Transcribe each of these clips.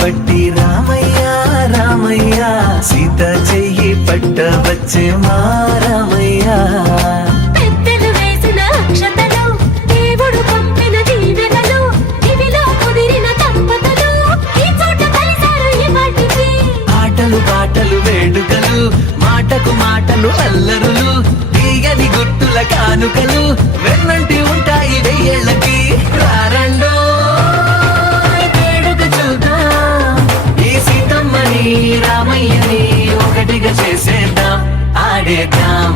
పట్టి రామయ్య రామయ్య సీత చెయ్యి పట్ట వచ్చే మా రామయ్య పెద్దలు వేసిన అక్షతలు దేవుడు పంపిన దీవెనలు ఇవిలో కుదిరిన దంపతులు ఈ చోట కలిసారు ఈ వాటికి ఆటలు పాటలు వేడుకలు మాటకు మాటలు అల్లరులు తీయని గుట్టుల కానుకలు వెన్నంటి ఉంటాయి వెయ్యేళ్ళకి రారండో రామయ్యని ఒకటిగా చేసేద్దాం ఆడేద్దాం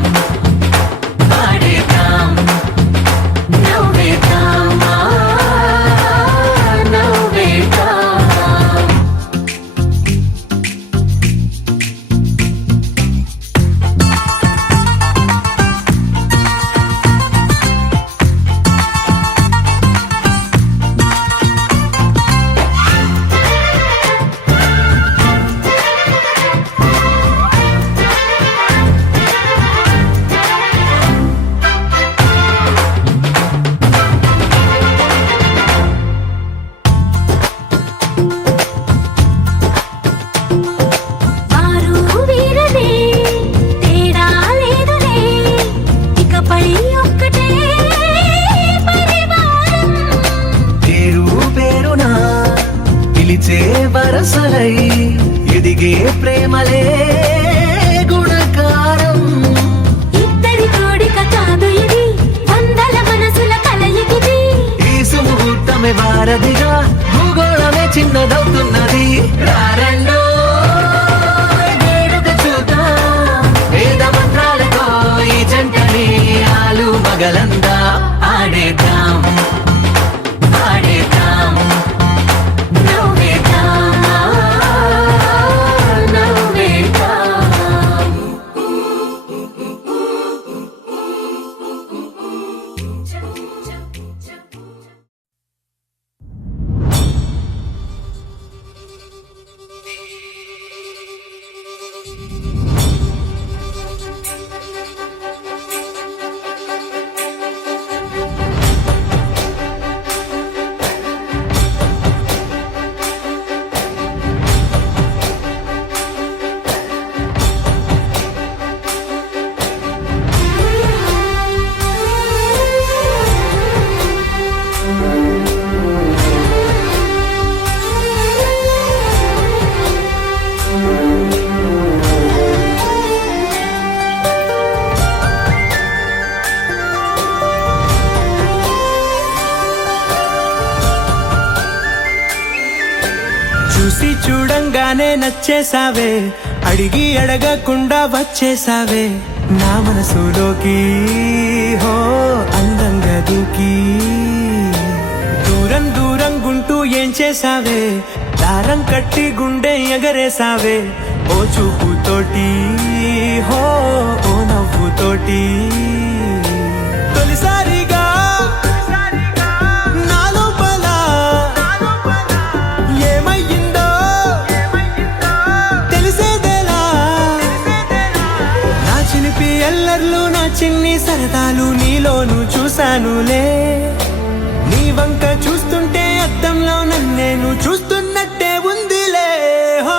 ఆడేద్దాం నవ్వేద్దాం నవ్వేద్దాం వరసలై ఎదిగే ప్రేమలే గుణకారం ఇద్దరి కోడిక కాదు ఇది వందల మనసుల కలయికిది ఈ సుముహూర్తమే వారధిగా భూగోళమే చిన్నదవుతున్నది రారండో చూసి చూడంగానే నచ్చేసావే, అడిగి అడగకుండా వచ్చేసావే నా మనసులోకి. హో అందంగా దూకి దూరం దూరం గుంటూ ఏం చేసావే, దారం కట్టి గుండె ఎగరేసావే ఓ చూపుతోటి. హో ఓ నవ్వుతోటి తొలిసారిగా నా చిన్ని సరదాలు నీలోను చూశానులే. నీ వంక చూస్తుంటే అద్దంలో నన్నేను చూస్తున్నట్టే ఉందిలే. హో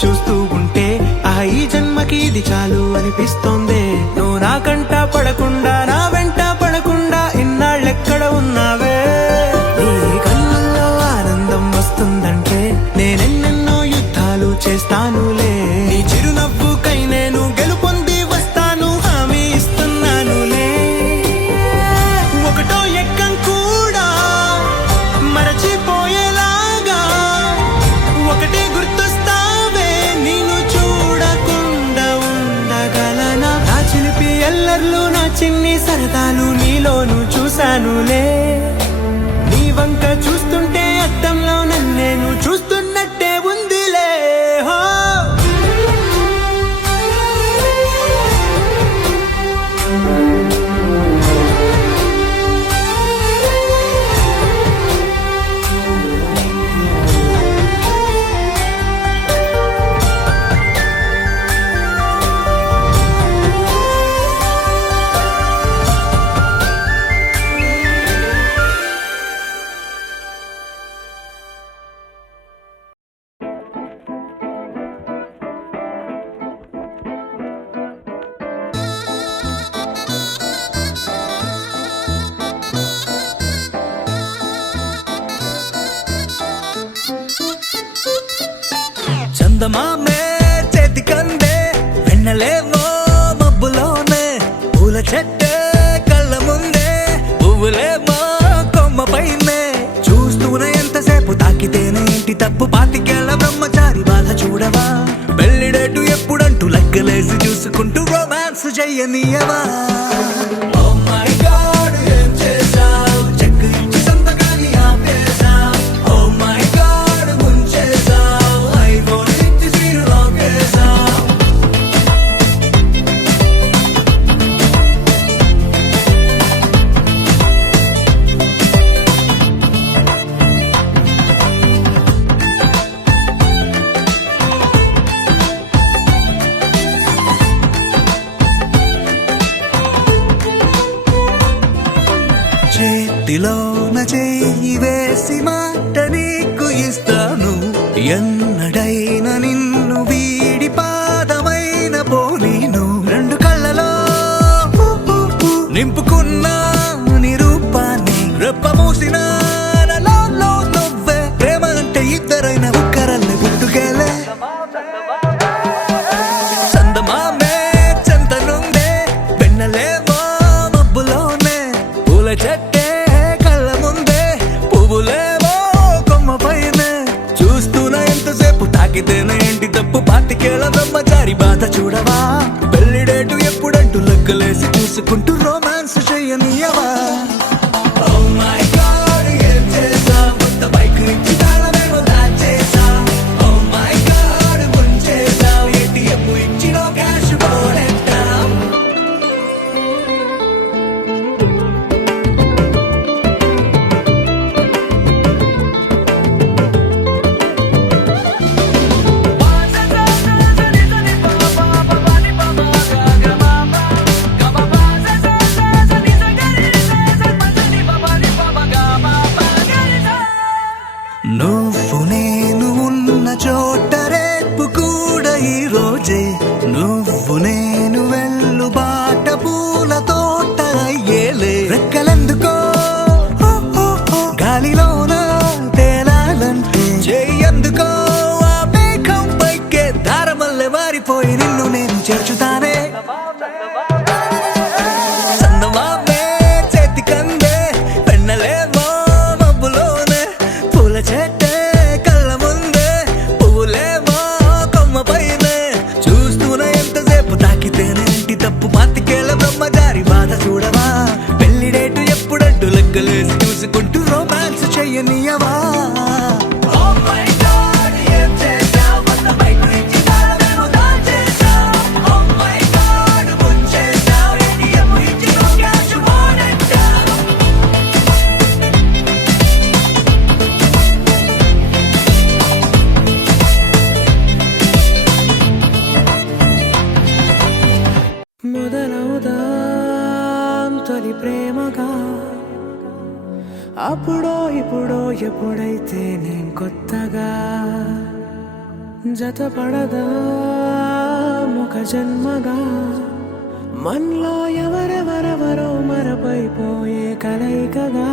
చూస్తూ ఉంటే ఈ జన్మకి ఇది చాలు అనిపిస్తోంది. నువ్వు నా కంట పడకుండా నా వెంట పడకుండా ఇన్నాళ్ళెక్కడ ఉన్నావే. నీ కళ్ళల్లో ఆనందం వస్తుందంటే నేనెన్నెన్నో యుద్ధాలు చేస్తానులే. నీ చిరునవ్వుకై నేను గెలుపొంది వస్తాను, హామీ ఇస్తున్నానులే. ఒకటో ఎక్కం కూడా మరచిపోయేలాగా ఒకటే గుర్తు నా చిన్ని సరదాలు నీలోను చూశానులే. నీ వంక చూస్తుంటే అద్దంలో నన్నేను చూస్తున్నట్టే ఉందిలే. హో చందమామే చేతికందే వెన్నెలేమో మబ్బులోనే, పూల చెట్టే కళ్ళ ముందే పువ్వులేమో కొమ్మ పైనే. చూస్తూనే ఎంతసేపు తాకితేనే ఇంటి తప్పు, పాతికేళ్ల బ్రహ్మచారి బాధ చూడవా. పెళ్లిడేటు ఎప్పుడంటూ లెక్కలేసి చూసుకుంటూ రొమాన్స్ చెయ్యనీయవా. చేతిలోన చెయ్యి వేసి మాట నీకు ఇస్తాను, ఎన్నడైనా నిన్ను వీడి పాదమైన పోనీను. రెండు కళ్ళలో నింపుకున్న నీ రూపాన్ని రెప్ప మూసిన నువ్వే. ప్రేమ అంటే ఇద్దరైన ఒక్కరల్ని పుట్టుకెళ్ళే. చందమామే చెంతనుందే వెన్నెలేమో మబ్బులోనే, పూల చెట్టే కళ్ళ ముందే పువ్వులేమో కొమ్మ పైనే. చూస్తూనే ఎంతసేపు తప్పు తాకితేనే ఏంటి తప్పు పాతికేళ్ళ బ్రహ్మచారి బాధ చూడవా పెళ్లి డేటు ఎప్పుడంటూ లెక్కలేసి చూసుకుంటూ రొమాన్స్ చెయ్యనియవా Oh my God, ఏం చేసా కొత్త బైక్ నుంచి తాళమేమో దాచేసా Oh my God, ముంచేసా ATM ఇచ్చినో క్యాష్ పోనెట్టా నువ్వు నేను ఉన్న చోట రేపు కూడా ఈ రోజే నువ్వు నేను వెళ్ళు బాట పూల తోట అయ్యేలే రెక్కలెందుకో హో, హో, హో, గాలిలోన తేలాలంటే చెయ్యందుకో ఆ మేఘం పైకే దారమల్లె మారిపోయి నిన్ను నేను చేర్చుతానే చందమామే చేతికందే పెన్నలేమో మబ్బులోనే పూల చెట్టే కళ్ళ ముందే పువ్వులేమో కొమ్మ పైనే చూస్తూనే ఎంతసేపు తాకితేనే ఇంటి తప్పు పాతికేళ్ళ బ్రహ్మచారి బాధ చూడవా పెళ్లి డేటు ఎప్పుడంటూ లెక్కలేసి చూసుకుంటూ రొమాన్స్ చెయ్యనియవా Oh my God, ఏం చేశావ్ కొత్త బైక్ నుంచి తాళమేమో దాచేశావ్ Oh my God, ముంచేశావ్ ATM ఇచ్చినో క్యాష్ పోనెట్టావ్ మొదలవుదాం తొలి ప్రేమగా అప్పుడో ఇప్పుడో ఎప్పుడైతే నేను కొత్తగా జతపడదా ఒక జన్మగా మనలో ఎవరెవరెవరో మరపైపోయే కలయికగా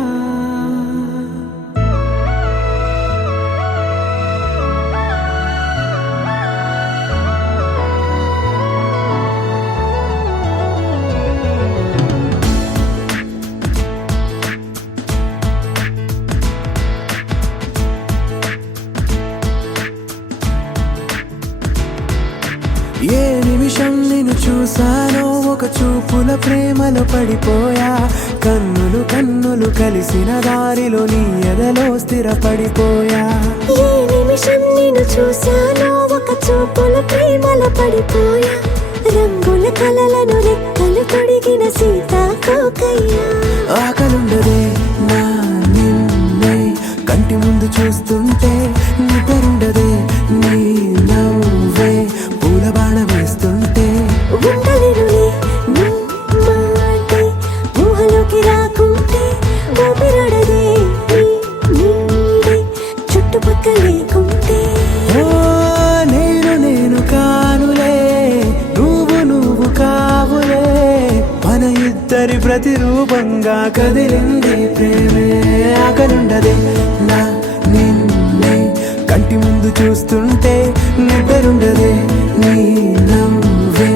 ఏ నిమిషం నిన్ను చూసానో ఒక చూపుల ప్రేమలో పడిపోయా కన్నులు కన్నులు కలిసిన దారిలో నీ ఎదలో స్థిరపడిపోయా ఏ నిమిషం నిన్ను చూశానో ఒక చూపుల ప్రేమలో పడిపోయా రంగుల కలలను రెక్కలు తొడిగిన సీతాకోకయ్యా ఆకలుండదే నా నిన్నే కంటి ముందు చూస్తుంటే నిద్రుండదే నీ నవ్వే పూల బాణ వేస్తుంటే ఉండలేనులే నీ మాటే ఊహలోకి రాకుంటే ఊపిరాడదే నీ నీడే చుట్టుపక్కల లేకుంటే ఓ నేను కానులే నువ్వు కావులే మన ఇద్దరి ప్రతిరూపంగా కదిలింది ప్రేమే ఆకలుండదే నా నిన్నే కంటి ముందు చూస్తుంటే నిద్రుండదే నీ నవ్వే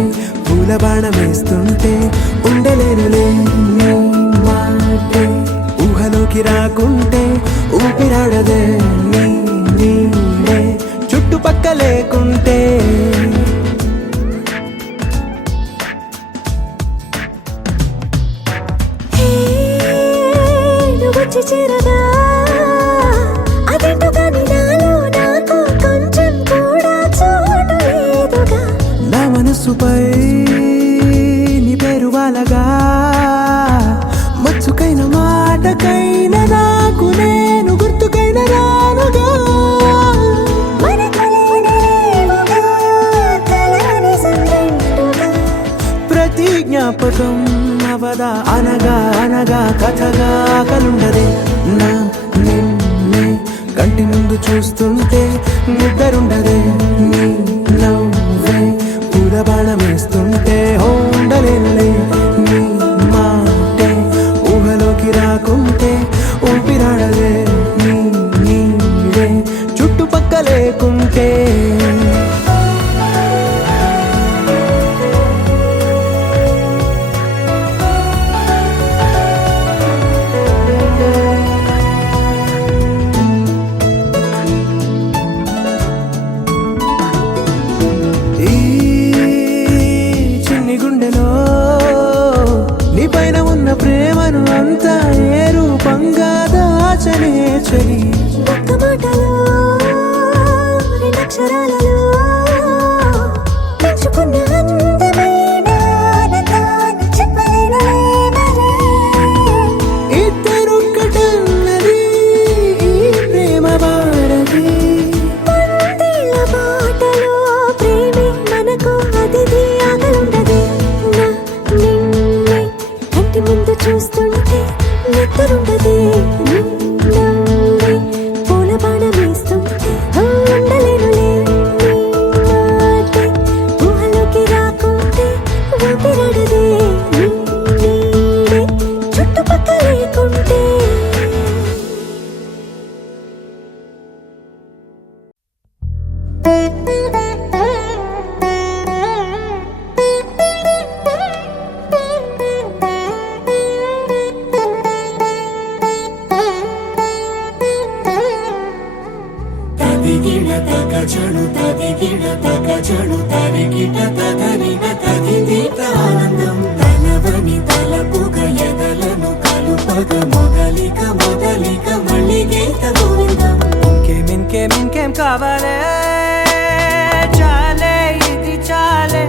పూల బాణ వేస్తుంటే ఉండలేనులే నీ మాటే ఊహలోకి రాకుంటే ఊపిరాడదే నీ నీడే చుట్టుపక్క లేకుంటే హే నువ్వు వచ్చి చేరగా అదేంటో కానీ నాలో నాకు కొంచెం కూడా చోటు లేదుగా నా మనసుపై నీ పేరు వాలగా మచ్చుకైన మాటకైన నాకు నేను గుర్తుకైన రానుగా మన కలలేవుగా కలని సంగంటుగా ప్రతి జ్ఞాపకం అవదా అనగా అనగా కథగా కలుండదే నా నిన్నే కంటి ముందు చూస్తుంటే నిద్రుండదే నీ నవ్వే పూల బాణం వేస్తుంటే ఉండలేనులే నీ మాటే ఊహలోకి రాకుంటే ఊపిరాడదే నీ నీడే చుట్టుపక్క లేకుంటే అక్షరాలలో పెంచుకున్న అందమైన ఆనందాన్ని చెప్పలేనులే మరి. ఇద్దరొక్కటన్నది ఈ ప్రేమ వారది. పందిళ్ళ బాటలో ప్రేమే మనకు అతిథి ఆగలుండదే. నా నిన్నే కంటి ముందు చూస్తుంటే నిద్రుండదే. నిన్నే పూల బాణం వేస్తుంటే ఉండలేనులే. నీ మాటే ఊహలోకి రాకుంటే ఊపిరాడదే. నీ నీడే చుట్టుపక్కల లేకుంటే. తదిగిడ తగజడు తదిగిడ తగజడు తరిగిట తదరిన తదిదీత ఆనందం తలవని తలపుగ ఎదలను కలుపగ మొదలిక మొదలిక మళ్ళీ గీత గోవిందం. ఇంకేం కావాలే చాలే ఇది చాలే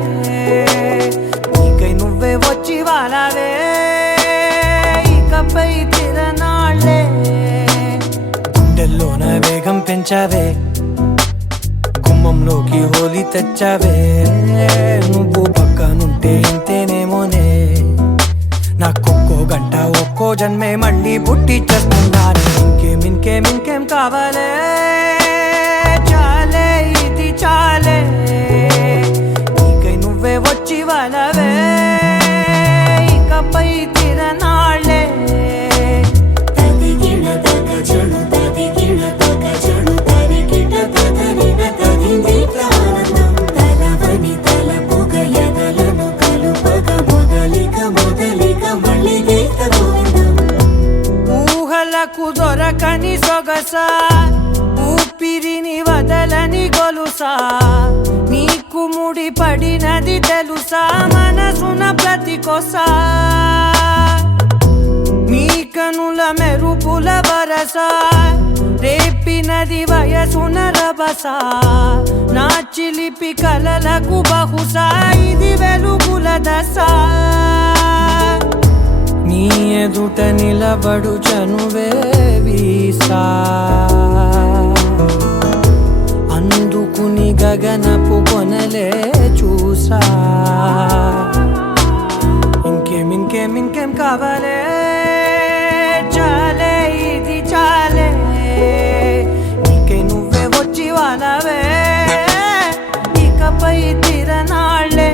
నీకై నువ్వే వచ్చి వాలావే ఇకపై తిరనాళ్ళే గుండెల్లోన వేగం పెంచావే గుమ్మంలోకి హోలీ తెచ్చావే నువ్వు పక్కనుంటే ఇంతేనేమోనే నాకొక్కో గంట ఒక్కో జన్మే మళ్ళీ పుట్టి చేస్తున్నాను. ఇంకేం కావాలే చాలే ఇది చాలే నీకై నువ్వే వచ్చి వాళ్ళవే ఇకపై తిరనాళ్ళే. తదిగిడ తగజడు తదిగిడ తగజడు తరిగిట తదరిన తదిదీత ఆనందం తలవని తలపుగ ఎదలను కలుపగ మొదలిక మొదలిక మళ్ళీ గీత గోవిందం. ఊహలకు దొరకని సొగసా ఊపిరిని వదలని గొలుసా నీకు ముడి పడినది తెలుసా మనసున ప్రతి కొసా నీ కనుల మెరుపుల వరస రేపినది వయసున రభస నా చిలిపి కలలకు బహుశా ఇది వెలుగుల దశ. నీ ఎదుట నిలబడు చనువే వీసా అందుకుని గగనపు కొనలే చూసా. ఇంకేం కావాలే చాలే ఇది చాలే నీకే నువ్వే వచ్చి వాళ్ళవే ఇకపై తిరనాళ్ళే.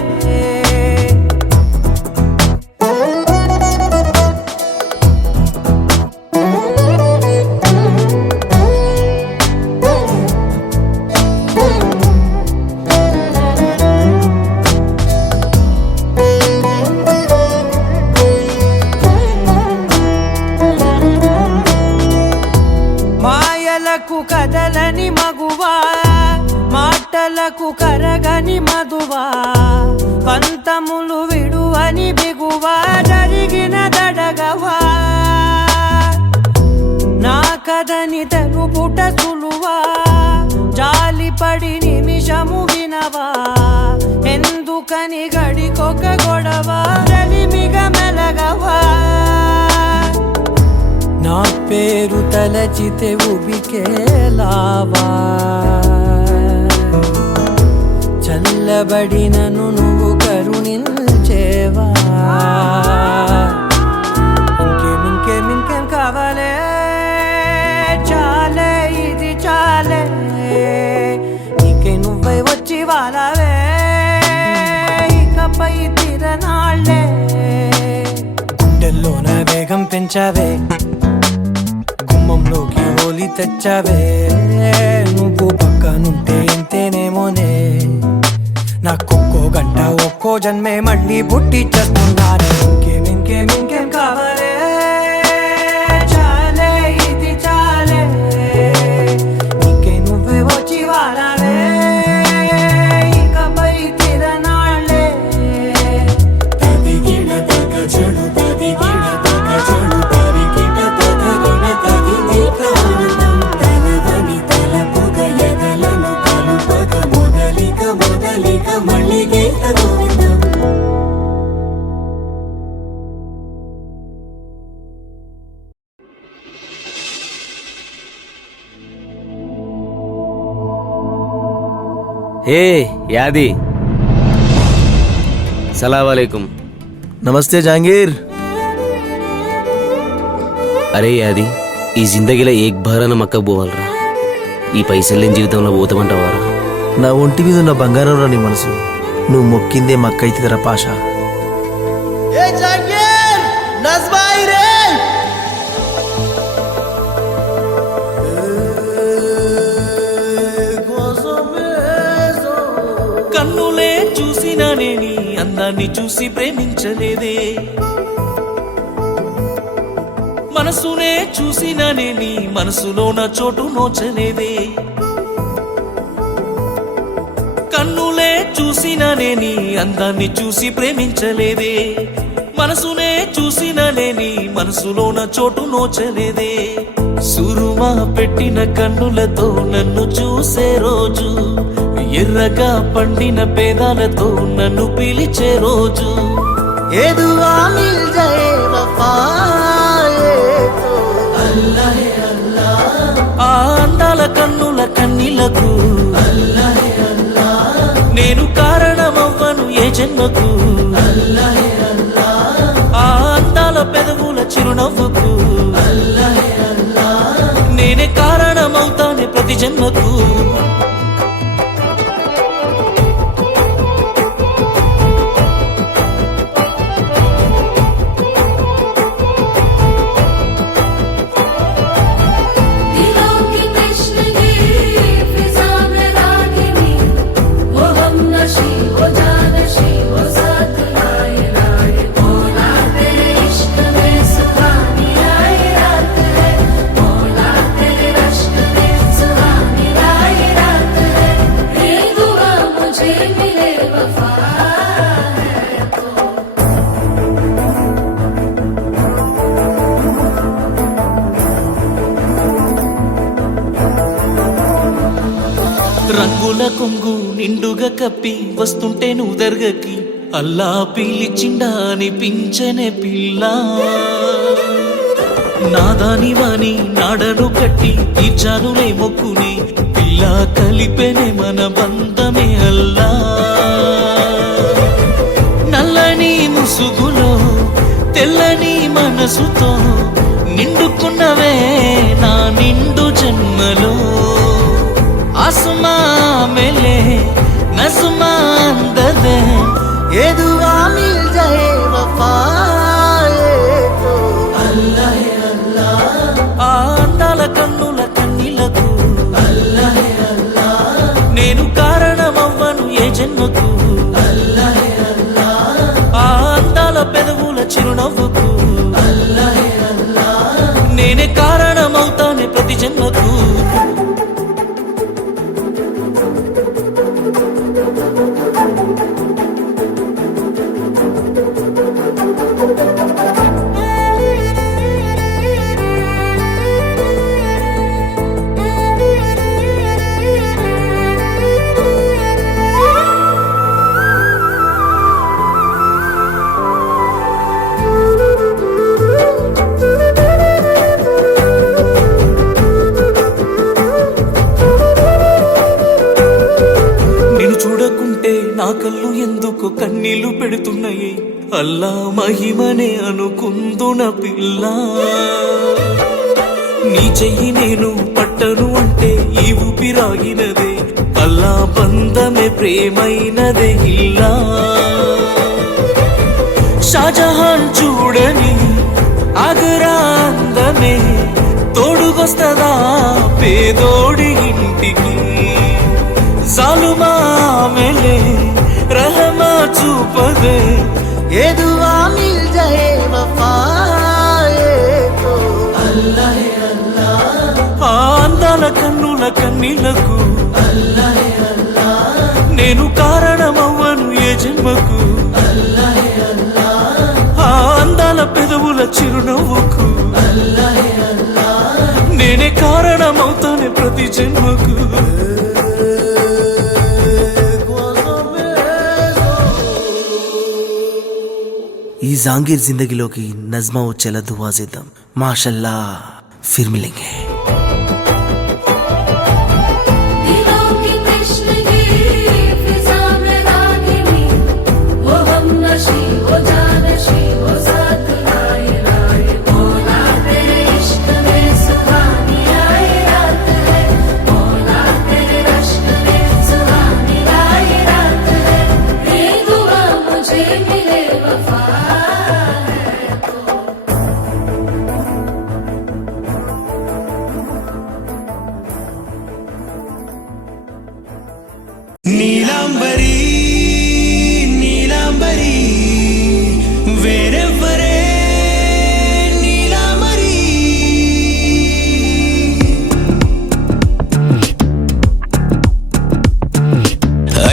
మాయలకు కదలని మగువా మాటలకు కరగని మధువా పంతములు విడువని బిగువా జరిగిన దడగవా నా కదని తెలుపుట సులువా జాలిపడి నిమిషము వినవా ఎందుకని గడికొక గొడవ రలిమిగ మెలగవా నా పేరు తలచితే ఉబికేలావా చల్లబడినను నువ్వు కరుణించేవా. ఇంకేం కావాలే చాలే ఇది చాలే నీకే నువ్వే వచ్చి వాళ్ళవే ఇకపై తిరనాళ్ళే. గుండెల్లోన వేగం పెంచావే గుమ్మంలోకి హోలీ తెచ్చావే నువ్వు పక్కనుంటే ఇంతేనేమోనే నాకొక్కో గంట ఒక్కో జన్మే మళ్ళీ పుట్టి చేస్తున్నాను. ఇంకేం కావాలే చాలే ఇది చాలే నీకే నువ్వే వచ్చి వాళ్ళవే ఇకపై తిరనాళ్ళే. తదిగిడ తగజడు తదిగిడ తగజడు తరిగిట తదరిన తదిదీత ఆనందం తలవని తలపుగ ఎదలను కలుపగ ఏ యాది సలాం నమస్తే జహాంగీర్. అరే యాది ఈ జిందగీలో ఏక్ భారన మక్కకు పోవాలరా. ఈ పైసలు లేని జీవితంలో పోతామంటావారా? నా ఒంటి మీద ఉన్న బంగారం రా నీ మనసు. నువ్వు మొక్కిందే మక్కైతుందిరా పాషా. కన్నులే చూసినానే నీ అందాన్ని చూసి ప్రేమించలేదే, మనసునే చూసినానే నీ మనసులో నా చోటు నోచలేదే. కన్నులే చూసినానే నీ అందాన్ని చూసి ప్రేమించలేదే, మనసునే చూసినానే నీ మనసులో నా చోటు నోచలేదే. సురుమా పెట్టిన కన్నులతో నన్ను చూసే రోజు, ఎర్రగా పండిన పేదాలతో నన్ను పిలిచే రోజు, ఆ అందాల కన్నుల కన్నీలకు నేను కారణమవ్వను ఏ జన్మకు, ఆ అందాల పెదవుల చిరునవ్వుకు నేనే కారణమవుతానే ప్రతి జన్మకు. రంగుల కొంగు నిండుగా కప్పి వస్తుంటే నువ్వు దర్గకి, అల్లా పిలిచిండా అనిపించనే పిల్ల. నాదాని వాని నాడను కట్టి తీర్చానులే మొక్కుని, పిల్ల కలిపెనే మన బంధమే అల్లా. నల్లని ముసుగులో తెల్లని మనసుతో నిండుకున్నవే నా నిండు జన్మలో, आसमां मिले नज़्मा अंदर ये दुआ मिल जाए वफाए तो अल्लाह अल्लाह आ अंदाల కన్నుల కన్నీలకు అల్లాహ్ అల్లాహ్ నేను కారణమవ్వను ఏ జన్మకు, అల్లాహ్ అల్లాహ్ ఆ అందాల పెదవుల చిరునవ్వుకు అల్లాహ్ అల్లాహ్ నేనే కారణమవుతానే ప్రతి జన్మకు. నా కళ్ళు ఎందుకు కన్నీళ్లు పెడుతున్నాయి, అల్లా మహిమనే అనుకుందున పిల్ల. నీ చెయ్యి నేను పట్టను అంటే ఈ ఊపిరాగినదే, అల్లా బంధమే ప్రేమైనదే ఇల్లా. షాజహాన్ చూడని ఆగ్రా అందమే తోడుగొస్తదా పేదోడి ఇంటికి, जालुमा मिले रहमा चूपदे ये दुआ मिल जाए वफाए तो अल्लाह अल्लाह आ अंदाల కన్నుల కన్నీలకు అల్లాహ్ అల్లాహ్ నేను కారణమవ్వను ఏ జన్మకు, అల్లాహ్ అల్లాహ్ ఆ అందాల పెదవుల చిరునవ్వుకు అల్లాహ్ అల్లాహ్ నేనే కారణమవుతానే ప్రతి జన్మకు. ఈ జాంగీర్ జిందగీలోకి నజ్మా వచ్చేలా దువా చేద్దాం. మాషల్లా ఫిర్ మిలేంగే.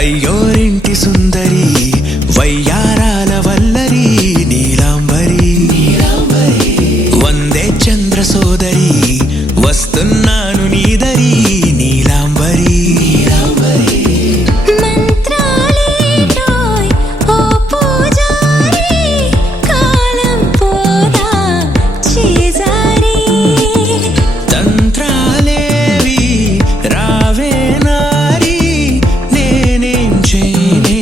అయ్యోరింటి సుందరి వయ్యారాల వల్లరి నీలాంబరి వందే చంద్ర సోదరి వస్తున్నాను నీదరి నీలాంబరి మంత్రాలేటోయ్ ఓ పూజారి కాలం పోదా చేజారి తంత్రాలేవి రావే నారి నేనేం చేయనే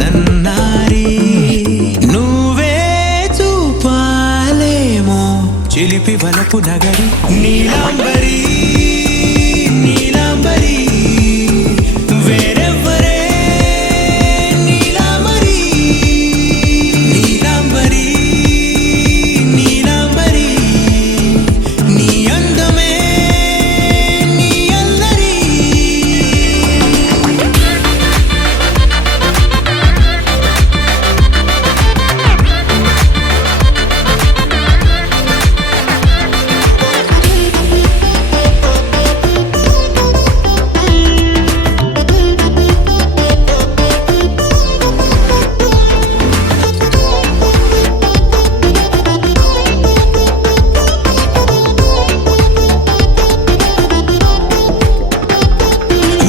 నన్నారి నువ్వే చూపాలేమో చిలిపి వలపు నగరి నీలాంబరి నీలాంబరి వేరెవ్వరే నీలాంబరి నీలాంబరి నీలాంబరి నీ అందమే నీ అందరి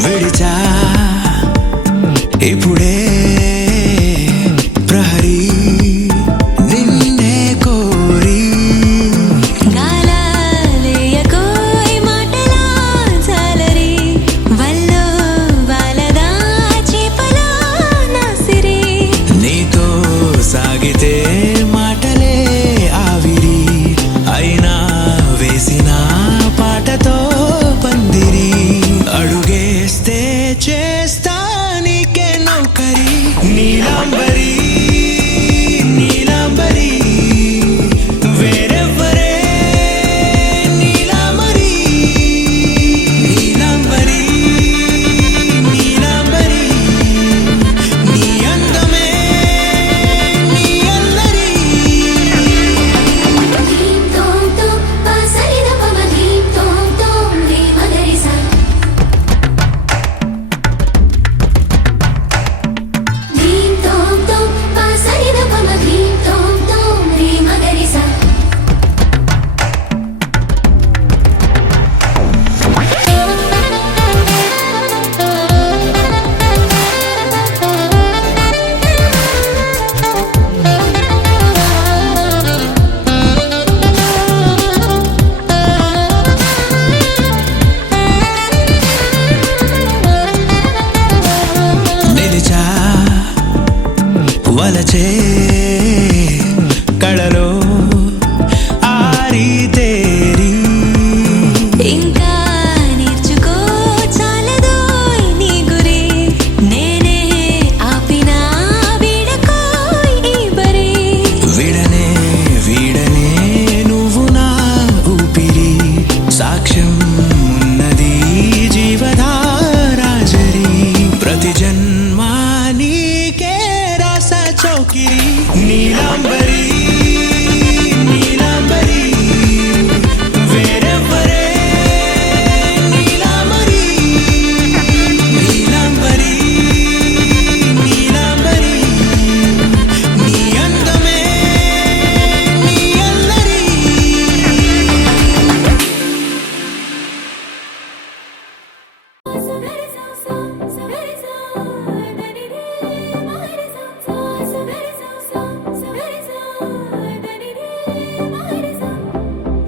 విడిచా ఇప్పుడే ప్రహరీ నిన్నే కోరి గాలాలేయకోయ్ మాటలా జాలరి వల్లో వాలదా చేపలా నాసిరి నీతో సాగితే మాటలే ఆవిరి అయినా వేసిన పాటతో పందిరి అడుగేస్తే చేస్తా నీకే నౌకరి నీలాంబరి నీలాంబరి వేరెవ్వరే నీలాంబరి నీలాంబరి నీలాంబరి నీ అందమే నీ అల్లరి ధీం తోం తోం పాసరిద పమ ధీం తోం తోం రే మగరిసా ధీం తోం తోం పాసరిద పమ ధీం తోం తోం రే మగరిసా నిలిచా వలచే కళలో ఆరి తేరి ఇంకా నేర్చుకో చాలదోయ్ నీ గురి నేనే ఆపినా వీడకోయ్ ఈ బరి విడనే వీడనే నువ్వు నా ఊపిరి సాక్ష్యం ఉన్నది జీవధారాజరి ప్రతి జన్మా నీకే రాస చౌకిరి నీలాంబరి నీలాంబరి వేరెవ్వరే నీలాంబరి నీలాంబరి నీలాంబరి నీ అందమే నీ అల్లరి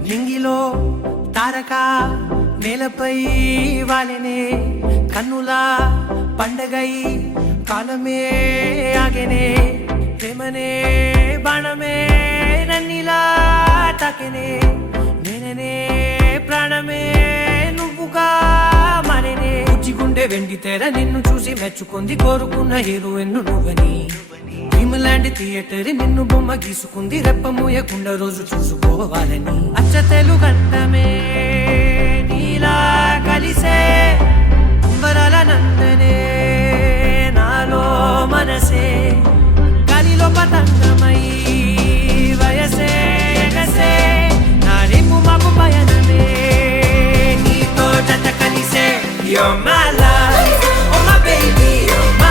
నింగిలో తారక నేలపై వాలినే కన్నులా పండగై కాలమే ఆగెనే ప్రేమనే బాణమే నన్నిలా తాకెనే నేననే ప్రాణమే నువ్వుగా మారేనే గుండె వెండి తెర నిన్ను చూసి మెచ్చుకుంది కోరుకున్న హీరోయిన్ నువ్వని భీమలాంటి థియేటర్ నిన్ను బొమ్మ గీసుకుంది రెప్ప మూయకుండా రోజు చూసుకోవాలని అచ్చ తెలుగంటమే నీలా కలిసే అంబరాల నందనే నాలో మనసే గాలిలో పతంగమై వయసే ఎగసే నా రేపు మాకు పయనమే నీతో జత కలిసే You're my love, oh my baby, you're my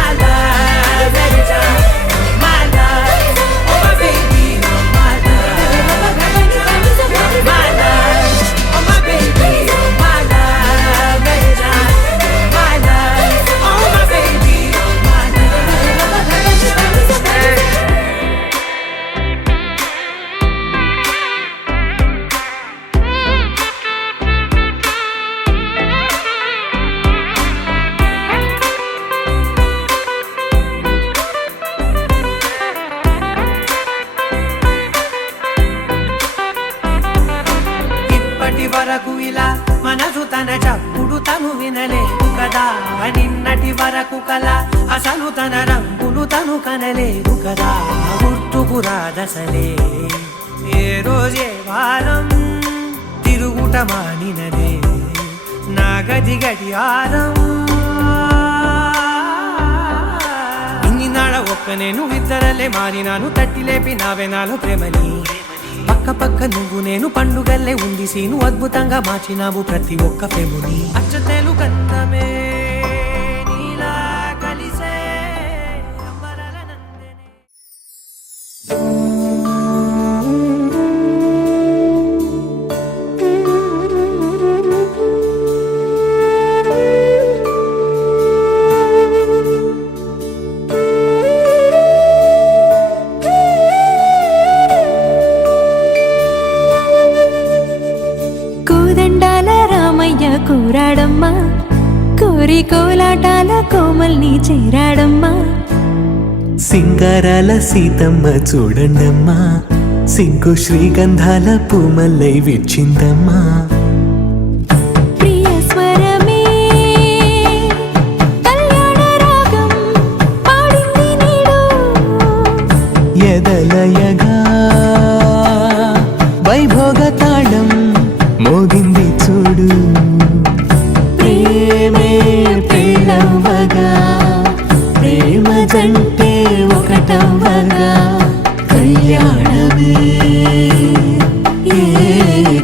కళకు కళ అసలు తన రంగులు తను కనలేదు కదా గుర్తుకు రాదసలే ఏ రోజే వారం తిరుగుట మానినదే నా గది గడియారం ఇన్ని నాడ ఒక్క నేను ఇద్దరలే మారినాను తట్టి లేపి నావే నాలో ప్రేమని పక్క పక్క నువ్వు నేను పండుగల్లే ఉంది సీను అద్భుతంగా మార్చినావు ప్రతి ఒక్క ప్రేముని అచ్చతేలు గంధమే నీలా కలిసే అంబరాల నందనే. కోదండాల రామయ్య కూరాడమ్మా కోరి కోలాటాల కోమల్ని చేరాడమ్మా సింగారాల సీతమ్మ చూడండమ్మా సింగు శ్రీగంధాల పూమల్లై విచ్చిందమ్మా ప్రియ స్వరమే కళ్యాణ రాగం పాడింది నీడు ఎదలయగా వైభోగ తాళం మోగింది చూడు ప్రేమే ప్రేమవగా ప్రేమ జంటే ఒకటవ్వగా కళ్యాణమే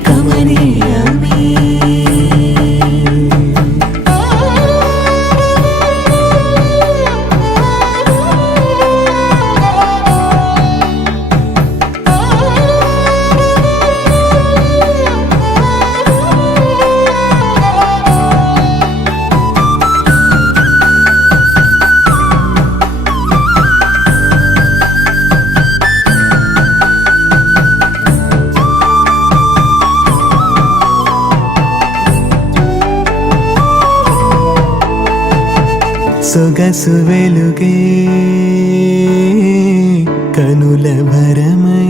కమనీయమే సొగసు వెలుగే కనుల భరమై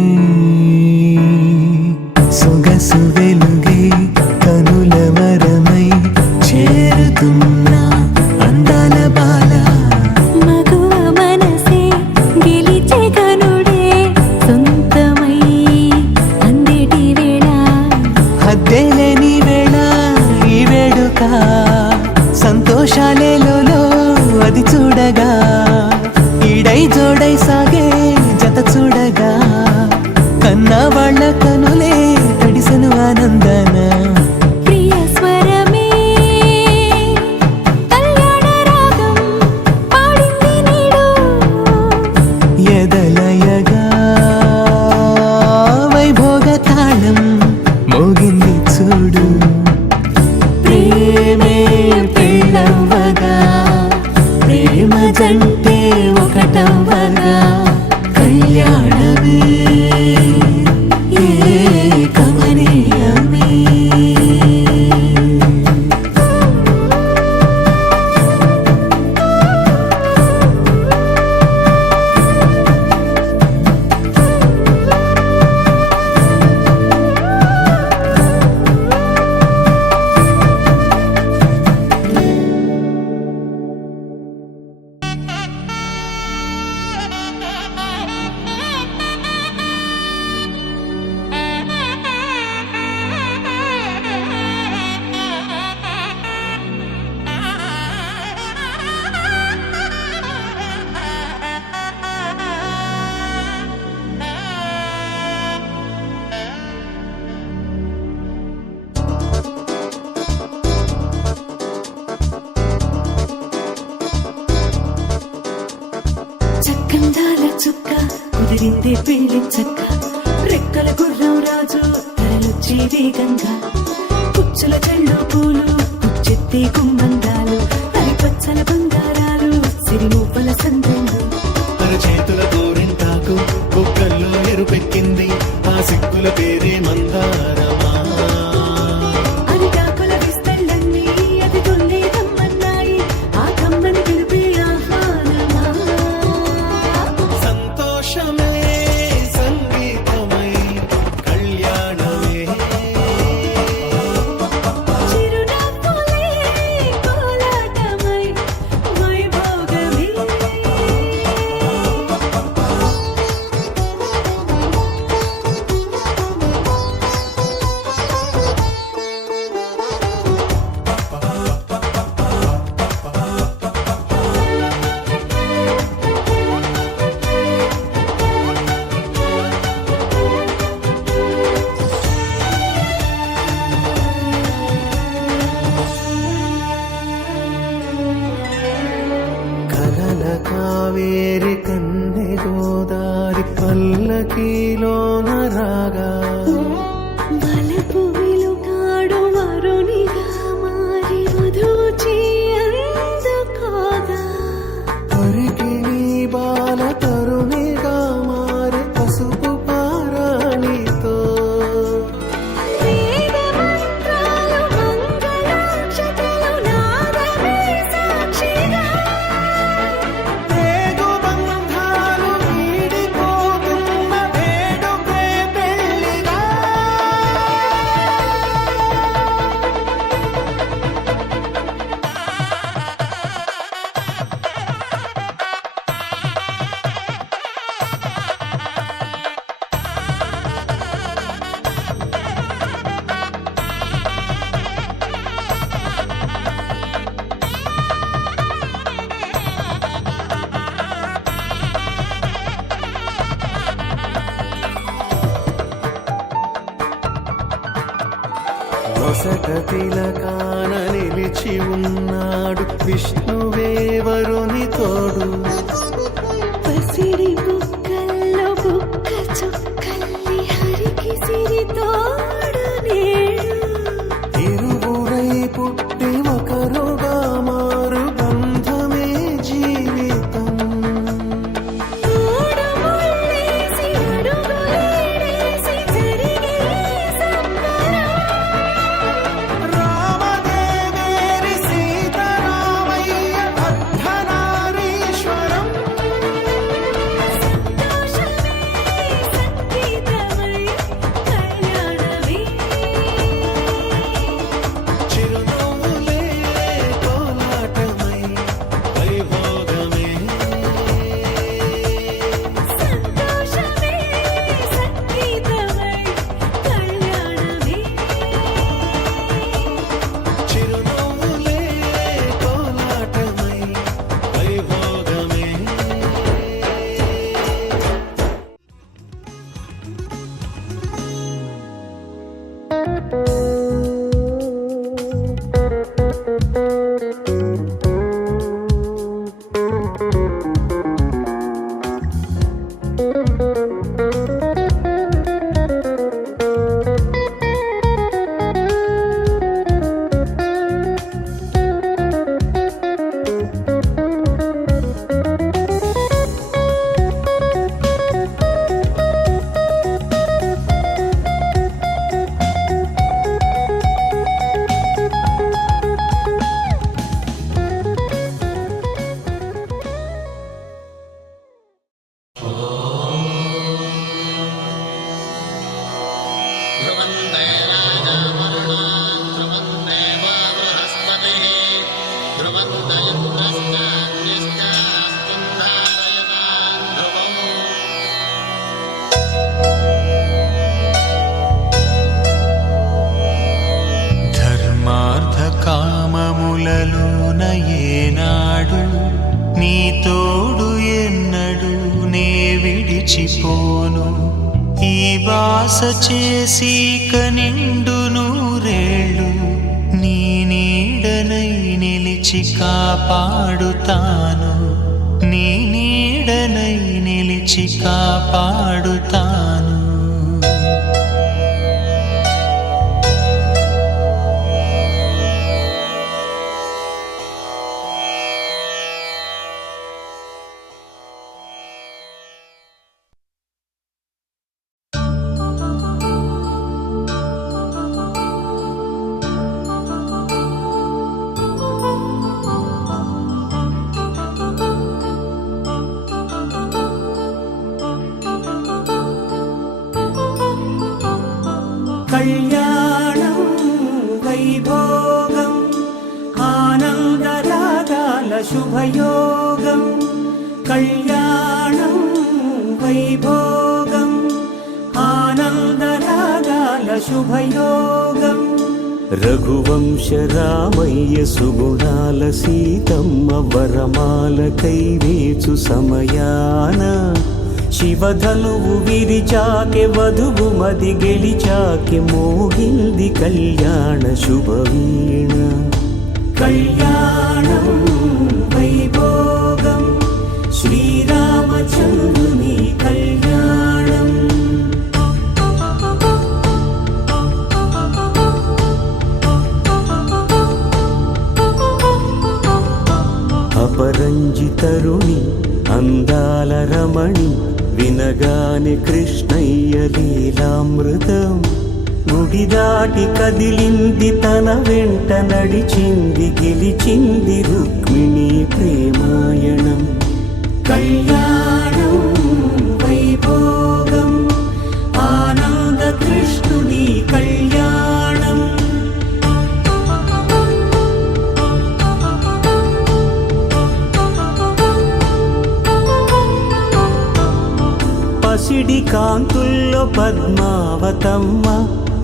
సొగసు వెలుగే కనుల వరమై చేరుతున్నా అందాల బాల మగువ మనసే గెలిచే కనుడే సొంతమై అందేటి వేళ హద్దేలేని వేళ ఈ వేడుక సంతోషాలేలో అది చూడగా ఈడై జోడై సాగే జత చూడగా కన్నా వాళ్ళ కనులే తడిసెను ఆనందన ప్రియ స్వరమే కళ్యాణ రాగం పాడింది నీడు ఎదలయగా వైభోగ తాళం మోగింది చూడు ప్రేమే ప్రేమవగా ప్రేమ జంటే ఒకటవ్వగా కళ్యాణమే కమనీయమే చక్కందాల చుక్క కుదిరిందే పెళ్లి చక్క రెక్కల గుర్రం రాజు తరలొచ్చి వేగంగా కుచ్చుల చెళ్ళు పూలు కుచ్చెత్తే గుమ్మందాలు అరి పచ్చల బంగారాలు సిరిమూపల సందెంలు చేతుల గోరింటాకు కుక్కల్లో ఎరుపెక్కింది ఆ సిక్కుల పేరే మందారమా అరిటాకుల విస్తళ్ళన్నీ అది తొల్లి రమ్మన్నాయి ఆ కమ్మని పిలిపి ఆహ్వానమా సంతోషమే సంగీతమై కళ్యాణమే చిరునవ్వులే కోలాటమై వైభోగమే కావేరి కన్నె గోదారి పల్లకీలోన రాగా వలపు వెలుగాడు వరునిగా మారి వధూచి అందుకోగా పరికి నీ బాల తరుణిగా మారి పసుపు పారాణితో వేద మంత్రాలు మంగళాక్షతలు నాదమే సాక్షిగా రేగు బంధాలు వీడిపోతున్న వేడుకే పెళ్లిగా నొసట తిలకాన నిలిచి ఉన్నాడు విష్ణువే వరుని తోడు పసిడి బుక్కల్లో బుక్క చుక్కల్లి హరికి సిరి తోడు నేడు ఇరువురై పుట్టి ఒకరుగా మారు బంధమే జీవితం తోడు ముళ్ళేసి అడుగులేసి జరిగే సంబరం రామదేవేరి సీతారామయ్య అర్ధనారీశ్వరం సంతోషమే సంగీతమై కళ్యాణమే చిరునవ్వులే కోలాటమై వైభోగమే సంతోషమే సంగీతమై కళ్యాణమే చిరునవ్వులే కోలాటమై వైభోగమే ధర్మార్థ కామములలోన ఏనాడు నీ తోడు ఎన్నడు నే విడిచిపోను ఈ వాస చేసి కనిండు నూరేళ్ళు నీ నీడనై నిలిచి కాపాడుతాను నీ నీడనై నిలిచి కాపాడుతాను కళ్యాణం వైభోగం ఆనందరాగాల శుభయోగం కళ్యాణం వైభోగం ఆనందరాగాల శుభయోగం రఘువంశ రామయ్య సుగుణాల సీతమ్మ వరమాల కైవేచు సమయాన శివధనువు విరిచాకె వధువు మది గెలిచాకె మోగింది కళ్యాణ శుభవీణ కళ్యాణం వైభోగం అపరంజి తరుణి అందాల రమణి వినగానే కృష్ణయ్య లీలామృతం గుడి దాటి కదిలింది తన వెంట నడిచింది గెలిచింది రుక్మిణి ప్రేమాయణం కళ్యాణం వైభోగం ఆనంద కృష్ణుడి కళ్యాణం పసిడి కాంతుల్లో పద్మావతమ్మ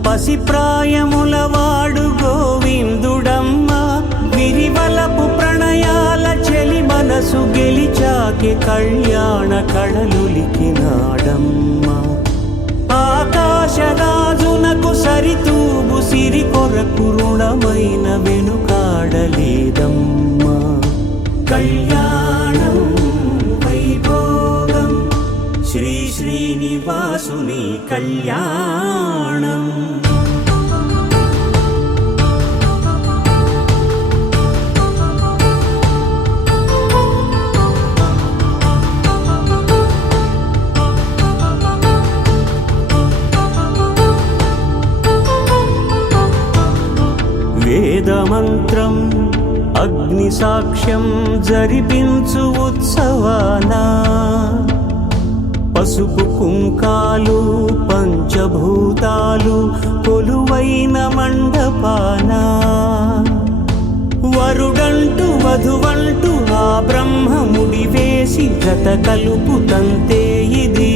పసిప్రాయముల వాడు గోవిందుడమ్మ విరివలపు ప్రణయాల చెలి మనసు గెలిచాకే కళ్యాణ కళలులికినాడమ్మ ఆకాశరాజునకు సరితూబు సిరి కొరకు రుణమైన వెనుకాడలేదమ్మ కళ్యాణం వైభోగం శ్రీ శ్రీనివాసుని కళ్యాణం వేదమంత్రం అగ్ని సాక్ష్యం జరిపించు ఉత్సవానా పసుపు కుంకాలు పంచభూతాలు కొలువైన మండపాన వరుడంటూ వధువంటూ ఆ బ్రహ్మముడి వేసి జత కలుపుతంతే ఇది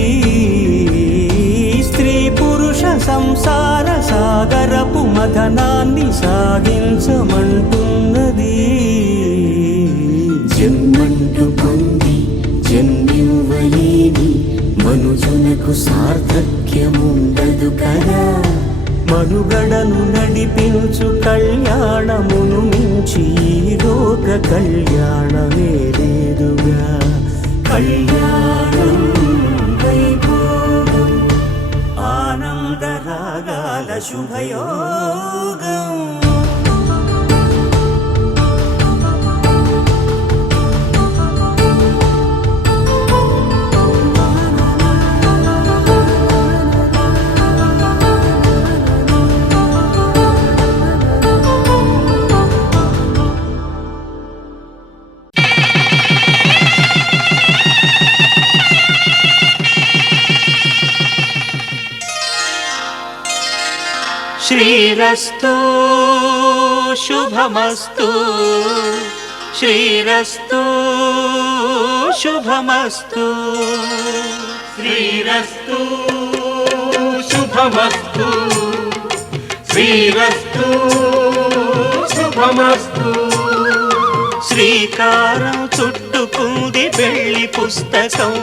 స్త్రీ పురుష సంసార సాగరపు మథనాన్ని సాగించమంటున్నది జన్మంటూ పొంది జన్మివ్వలేని మనుజునకు సార్థక్యముండదు కదా మనుగడను నడిపించు కళ్యాణమును మించి ఈ లోక కళ్యాణమే లేదుగా కళ్యాణం వైభోగం ఆనందరాగాల శుభయోగం శ్రీరస్తు శుభమస్తు శ్రీరస్తు శుభమస్తు శ్రీరస్తు శుభమస్తు శ్రీరస్తు శుభమస్తు శ్రీకారం చుట్టుకుంది పెళ్లి పుస్తకం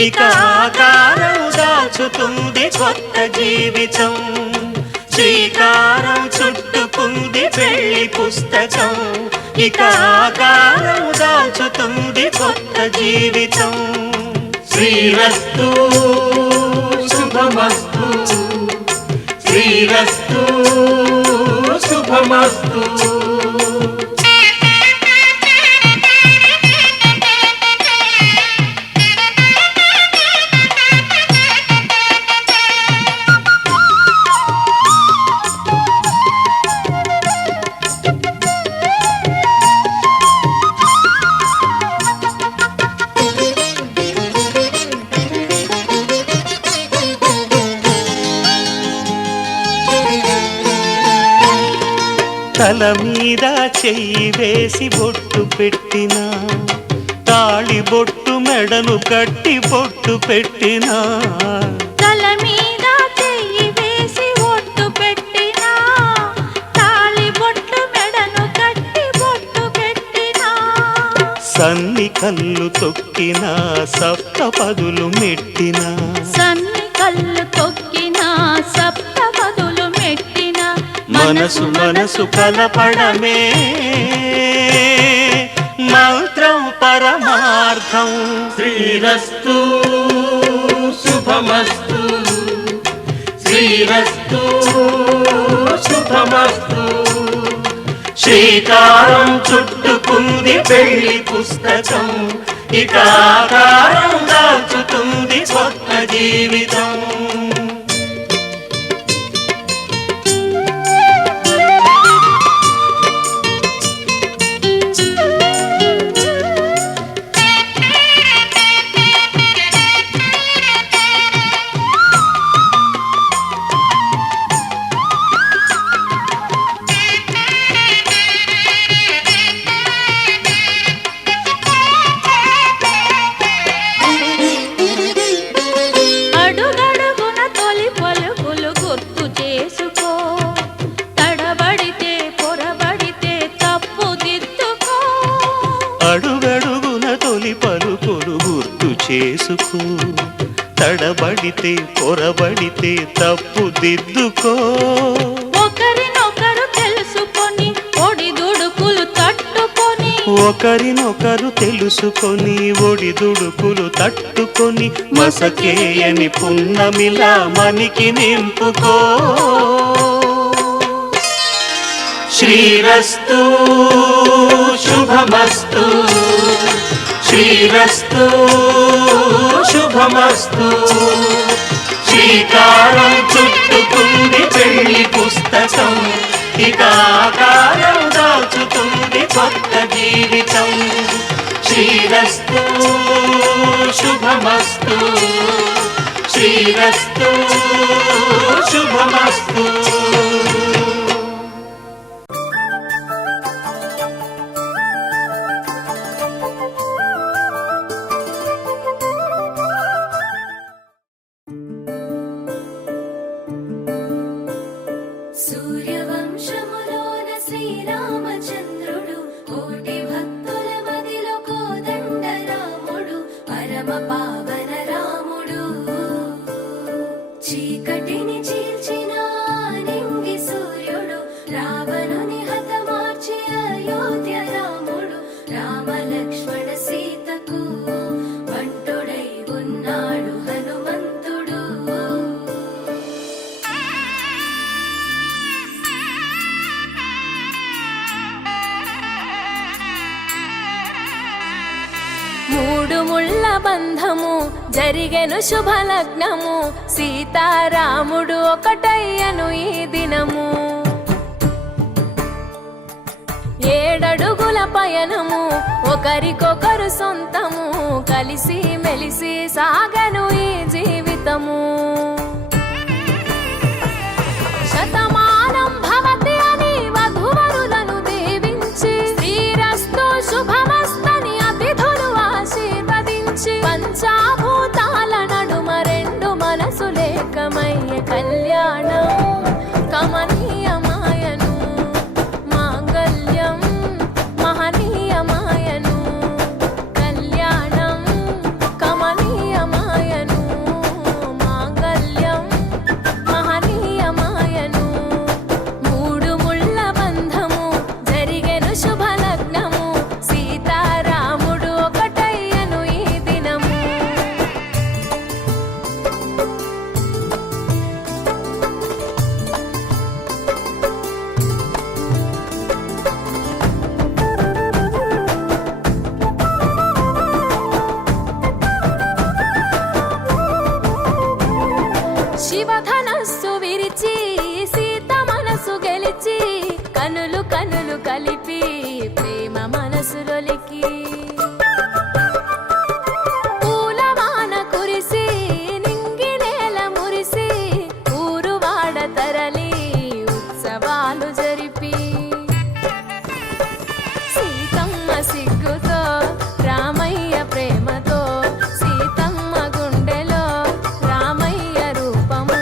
ఇక ఆకారం దాచుతుంది కొత్త జీవితం శ్రీకారం చుట్టుకుంది పెళ్లి పుస్తకం ఇక ఆకారం దాచుతుంది కొత్త జీవితం శ్రీరస్తు శుభమస్తు శ్రీరస్తు శుభమస్తు తల మీద చెయ్యి వేసి బొట్టు పెట్టినా తాళి బొట్టు మెడను కట్టి బొట్టు పెట్టినా తల మీద చెయ్యి వేసి బొట్టు పెట్టినా తాళి బొట్టు మెడను కట్టి బొట్టు పెట్టినా సన్ని కళ్ళు తొక్కినా సప్త పదులు మెట్టినా సన్ని కళ్ళు తొక్కినా సప్త పదులు మెట్టినా మనసు మనసు కలపడమే మంత్రం పరమార్థం శ్రీరస్తు శుభమస్తు శ్రీరస్తు శుభమస్తు శ్రీకారం చుట్టుకుంది పెళ్లి పుస్తకం, ఇక ఆకారం దాచుతుంది కొత్త జీవితం. అడుగడుగున తొలి పలుకులు గుర్తు చేసుకో, తడబడితే పొరబడితే తప్పు దిద్దుకో. అడుగడుగున తొలి పలుకులు గుర్తు చేసుకో, తడబడితే పొరబడితే తప్పు దిద్దుకో. ఒకరినొకరు తెలుసుకొని ఒడిదుడుకులు తట్టుకొని, ఒకరినొకరు తెలుసుకొని ఒడిదుడుకులు తట్టుకొని, మసకేయని పున్నమిలా మనికి నింపుకో. శ్రీరస్తు శుభమస్తు, శ్రీరస్తు శుభమస్తు. శ్రీకారం చుట్టుకుంది పెళ్లి పుస్తకం, ఇక ఆకారం దాచుతుంది కొత్త జీవితం. శ్రీరస్తు శుభమస్తు, శ్రీరస్తు శుభమస్తు. సూర్యవంశములోన శ్రీరామచంద్రుడు, కోటి భక్తుల మదిలో కోదండ రాముడు, పరమ పావన రాముడు. చీకటిని చీల్చిన నింగి సూర్యుడు, రావణుని హతమార్చి అయోధ్య రాముడు. రామ లక్ష్మణ సీతకు బంటుడై ఉన్నాడు హనుమంతుడు. మూడు ముళ్ళ బంధము జరిగెను శుభలగ్నము, సీతారాముడు ఒకటయ్యను ఈ దినము. 7 అడుగుల పయనము, ఒకరికొకరు సొంతము, కలిసి మెలిసి సాగను ఈ జీవితము. శతమానం భవతి అని వధువరులను దీవించి, శ్రీరస్తు శుభమస్తని అతిథులు ఆశీర్వదించి, పంచాభూతాల నడుమ 2 మనసులేకమయ్యే కళ్యాణం కమనీయమాయను. మాంగళ్యం మహనీయమాయను, కళ్యాణం కమనీయమాయను. మాంగళ్యం మహనీయమాయను. 3 ముళ్ళ బంధము జరిగెను శుభలగ్నము, సీతారాముడు ఒకటయ్యను ఈ దినము. శివధనస్సు విరిచి సీత మనసు గెలిచి, కనులు కనులు కలిపి ప్రేమ మనసులొలికి, పూలవాన కురిసి నింగి నేల మురిసి, ఊరు వాడ తరలి ఉత్సవాలు జరిపి, సీతమ్మ సిగ్గుతో రామయ్య ప్రేమతో, సీతమ్మ గుండెలో రామయ్య రూపము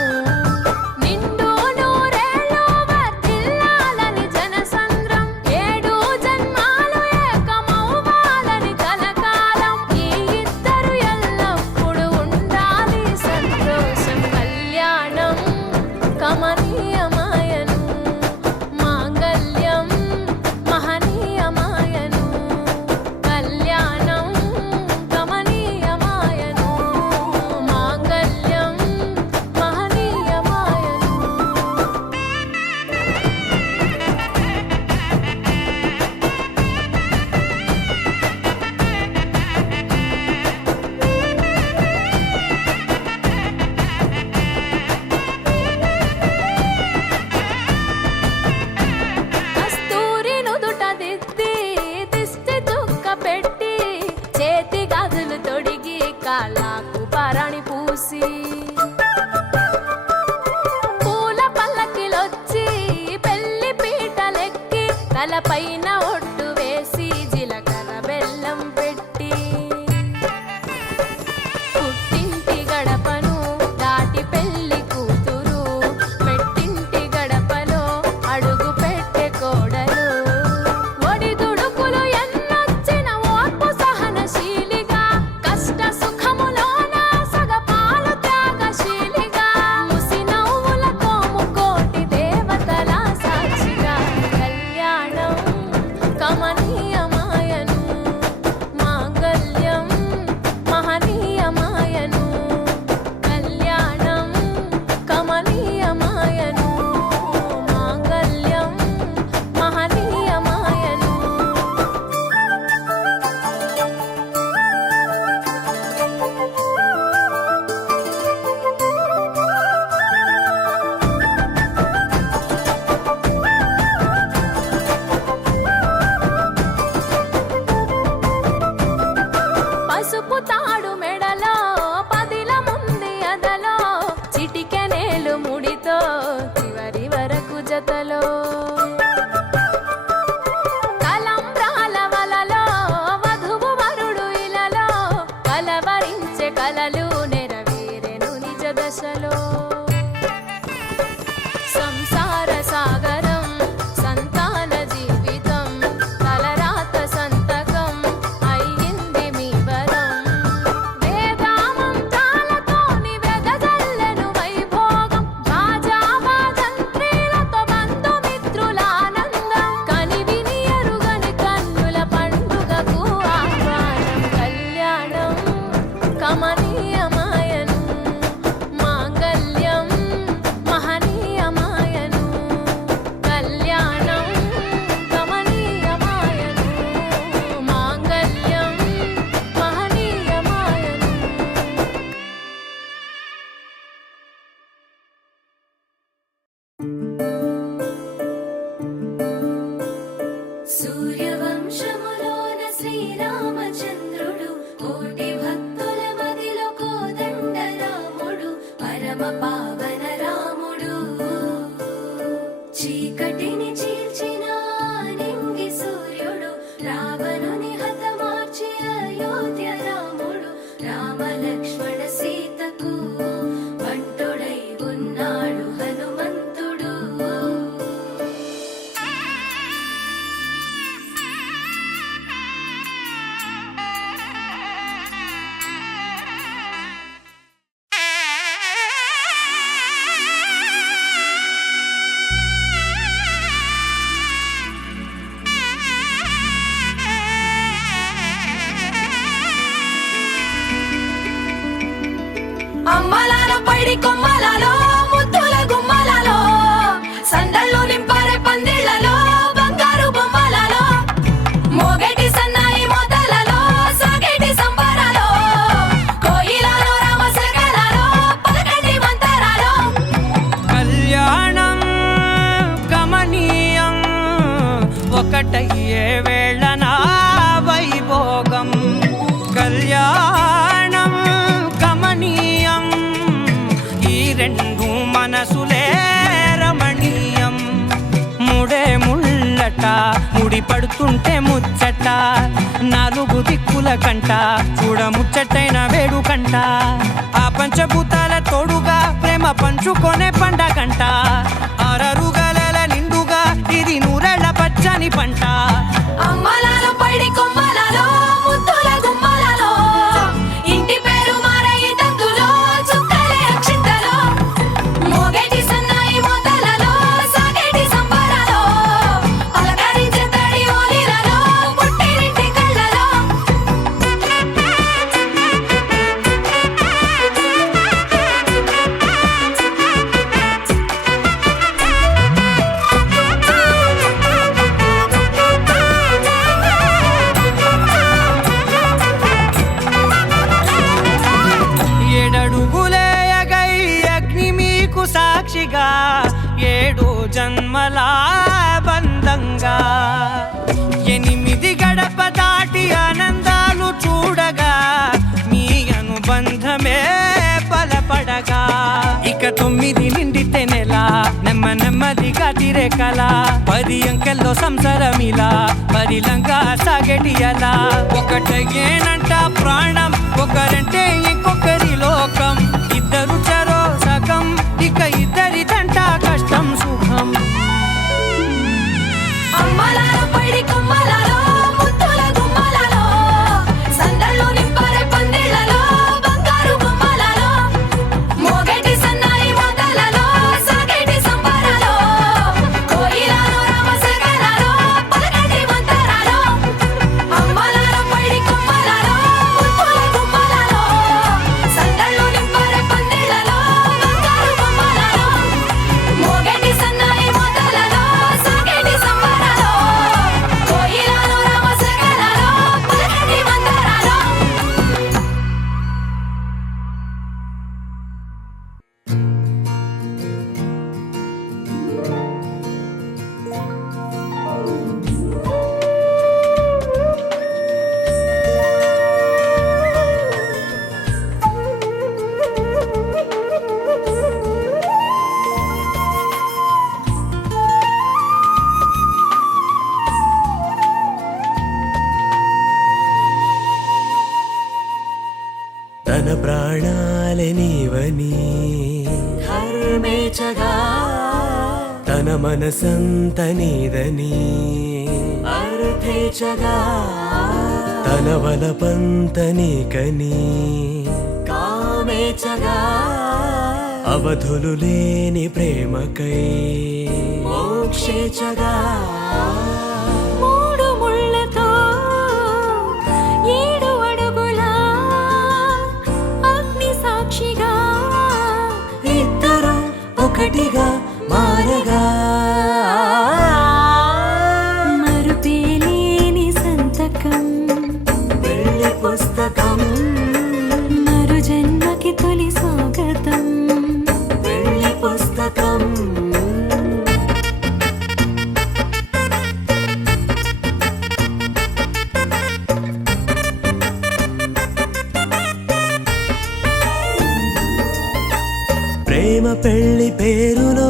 కాళ్ళకు పరణి పూసి పూల పల్లకిలొచ్చి పెళ్లి పీటలెక్కి తలపైన ఒట్టు వేసి జీలకర్ర బెల్లం పెట్టి పుట్టింటి గడపను దాటి పెళ్లి కూతురు పెట్టింటి గడపలో అడుగు పెట్టే కోడలు ఒడిదుడుకులు ఎన్నొచ్చిన ఓర్పు సహనశీలిగా కష్ట సుఖములోన సగపాలు త్యాగశీలిగా ముసి నవ్వులతో ముకోటి దేవతల సాక్షిగా కళ్యాణం కమనీయమాయను మాంగళ్యం మహనీయమాయను కళ్యాణం కమనీయమాయను మాంగళ్యం మహనీయమాయను పసుపు తాడు మెడలో పదిల ముంది అదలో చిటికెనేలు ముడితో చివరి వరకు జతలో తలంబ్రాల వలలో వధువు వరుడు ఇలలో కలవరించే కలలు నెరవేరెను నిజ దశలో సంసార సాగరం సంతాన జీవితం తలరాత సంతకం అయ్యింది మీ వరం వేదామంత్రాలతోని వెదజల్లెను వైభోగం భాజావాజంత్రీలతో బంధుమిత్రుల ఆనందం కనివిని ఎరుగని కన్నుల పండుగకు ఆహ్వానం కళ్యాణం కమనీయమాయను మాంగళ్యం మహనీయమాయను కళ్యాణం కమనీయమాయను మాంగళ్యం మహనీయమాయను సూర్యవంశములోన శ్రీరామచంద్రుడు కోటి భక్తుల మదిలో కోదండ రాముడు పరమ పావన రాముడు చీకటిని చీల్చిన నింగి సూర్యుడు రావణుని హతమార్చి అయోధ్య రాముడు రామ లక్ష్మణ సీతకు బంటుడై ఉన్నాడు హనుమంతుడు అమ్మలాల పైడి కొమ్మలలో ముద్దుల గుమ్మలలో సందళ్ళు నింపరే పందిళ్లలో బంగారు బొమ్మలలో మోగేటి సన్నాయి మోతలలో సాగేటి సంబరాలో కోయిలలో రామశకలలో పలకండి మంతరాలో కళ్యాణం కమనీయం ఒకటయ్యే వేళ నా వైభోగం కళ్యాణం కమనీయం ఈ రెండు మనసులే రమణీయం ముడే ముళ్ళట ముడి పడుతుంటే ముచ్చట నాలుగు దిక్కుల కంట చూడ ముచ్చటైన వేడుకంట ఆ పంచభూతాల తోడుగా ప్రేమ పంచుకొనే పండగంట ఆరరుగల నిండుగా ఇది నూరెళ్ళ పచ్చని పంట అమ్మలాల పైడి కొమ్మలలో ముద్దుల గుమ్మలలో ఇంటి పేరు మారయి తందులో చుక్కలే అక్షింతలో మోగేటి సన్నాయి మోతలలో సాగేటి సంబరాలో పలకరించే తడి ఓలిలలో పుట్టినింటి కళ్ళలో సాక్షిగా 7 జన్మల బంధంగా 8 గడప దాటి ఆనందాలు చూడగా మీ అనుబంధం నెమ్మదిగా తిరేకల 10 అంకెల్లో సంసారమిలా పరిలంగా సాగేటియలా ఒకటేనంట ప్రాణం ఒకరంటే ఇంకొకరి లోకం ఇద్దరు చరో సగం ఇక ఇద్దరిదంట కష్టం సుఖం అమ్మలాలో పడి కొమ్మలాలో ముత్తుల గుమ్మలాలో సందళ్ళు నింపరే పందిళ్ళలో బంగారు గుమ్మలాలో మోగేటి సన్నాయి మోతలలో సాగేటి సంబరాలో కోయిలాలో రామశకలాలో పలకటి మంతరాలో అమ్మలాలో పడి కొమ్మలాలో ముత్తుల గుమ్మలాలో సందళ్ళు నింపరే పందిళ్ళలో బంగారు గుమ్మలాలో మోగేటి సన్నాయి మోతలలో సాగేటి సంబరాలో కోయిలాలో రామశకలాలో పలకటి మంతరాలో తన ప్రాణాలే నీవని హర్మేచగా తన మనసంత నీదని అర్థేచగా తన వలపంత నీకని కామేచగా అవధులు లేని ప్రేమకై మోక్షేచగా మూడు ముళ్ళతో 7 అడుగుల అగ్ని సాక్షిగా ఇద్దరు ఒకటిగా మారగా మరుపేలేని సంతకం వెళ్ళి పుస్తకం మరు జన్మకి తొలి స్వాగతం వెళ్ళి పుస్తకం ప్రేమ పెళ్లి పేరులో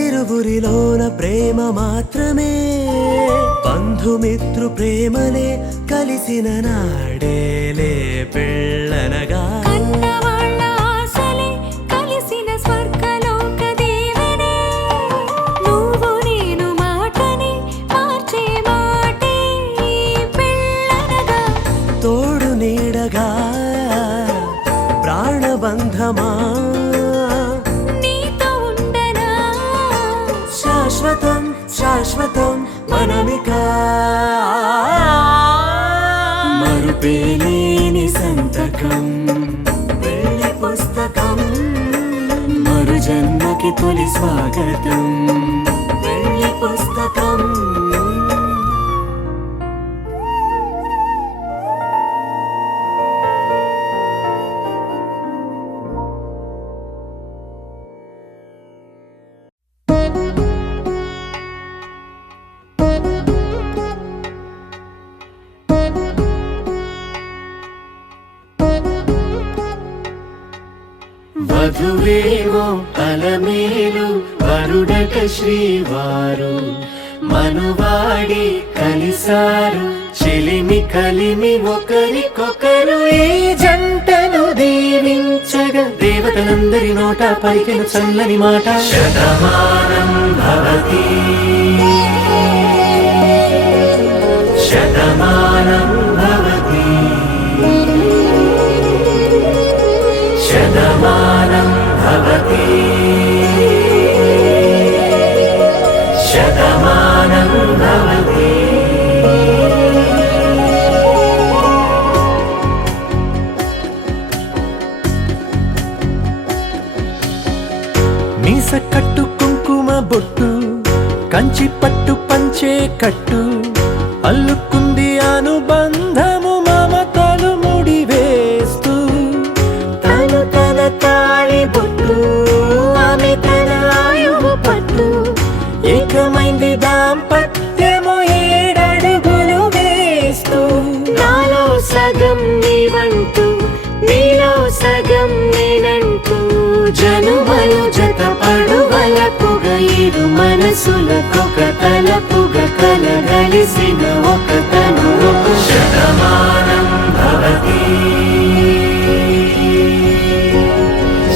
ఇరువురిలోన ప్రేమ మాత్రమే బంధుమిత్రు ప్రేమలే కలిసిన నాడేలే పెళ్ళనగా కన్నవాళ్ళ ఆశలే కలిసిన స్వర్గలోక దీవెనే నువ్వు నేను మాటని మార్చే మాటే పెళ్ళనగా తోడు నీడగా ప్రాణబంధమా నీతో ఉండనా శాశ్వతం శాశ్వతం మనమిక మరుపేలేని సంతకం వెళ్ళి పుస్తకం మరు జన్మకి తొలి స్వాగతం వెళ్ళి పుస్తకం వధువేమో అలమేలు వరుడట శ్రీవారు మనువాడి కలిసారు చెలిమి కలిమి ఒకరికొకరు ఈ జంటను దీవించగా దేవతలందరి నోట పలికిన చల్లని మాట శతమానం భవతి శతమానం భవతి శతమానం భవతి శతమానం భవతి మీస కట్టు కుంకుమ బొట్టు కంచి పట్టు పంచే కట్టు అల్లుకుంది అనుబంధము మమతలు ముడివేస్తూ తను తన తాళి బొట్టు ఆమె తన ఆయువు పట్టు ఏకమైంది దాంపత్యము 7 అడుగులు వేస్తూ నాలో సగం నీవంటూ నీలో సగం నేనంటూ జనుమలు జత పడువలపుగా ఇరు మన మనసులకొక తలపుగా కలగలిసిన ఒక తను ఒక శతమానం భవతి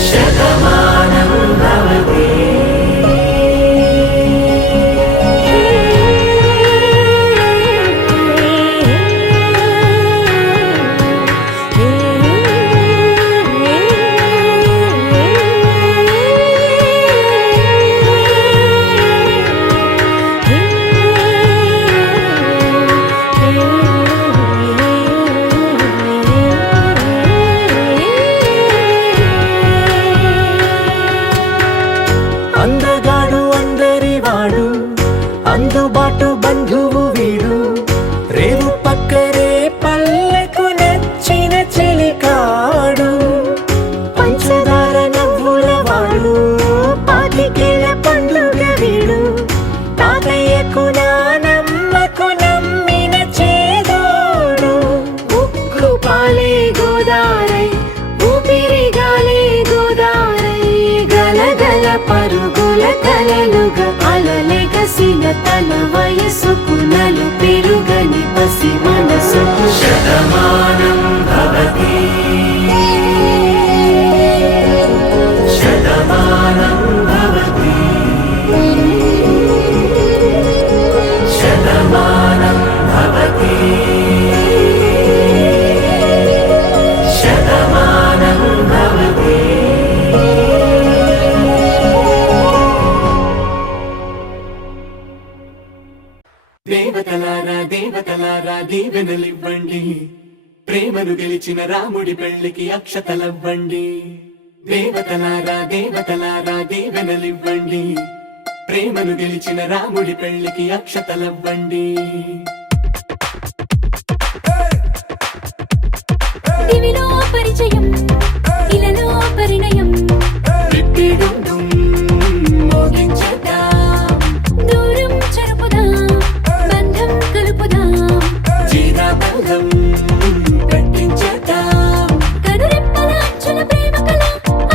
శతమానం భవతి అందగాడు అందరివాడు అందుబాటు బంధువు వీడు రేవు పక్కరే పల్లెకు నచ్చిన చెలికాడు పంచదార నవ్వుల వాడు పాతికేల పండుగ వీడు తాతయ్యకు నానమ్మకు నమ్మిన చేదోడు ఉక్కు పాలే గోదారై ఊపిరి గాలే గోదారై గలగల పరుగుల కలలుగా అలలెగసిన తన వయసుకు నలు పెరుగని పసి మనసుకు శతమానం భవతి శతమానం భవతి శతమానం భవతి శతమానం భవతి దేవతలారా దేవతలారా దీవెనలివ్వండి ప్రేమను గెలిచిన రాముడి పెళ్లికి అక్షతలవ్వండి దేవతలారా దేవతలారా దీవెనలివ్వండి ప్రేమను గెలిచిన రాముడి పెళ్లికి అక్షతలవ్వండి దివిలో పరిచయం ఇలలో పరిణయం రిట్టిడుండుం మోగించేద్దాం దూరం చెరుపుదాం బంధం కలుపుదాం జీరాబంధం పెట్టించేద్దాం కనురెప్పల అచ్చుల ప్రేమ కళ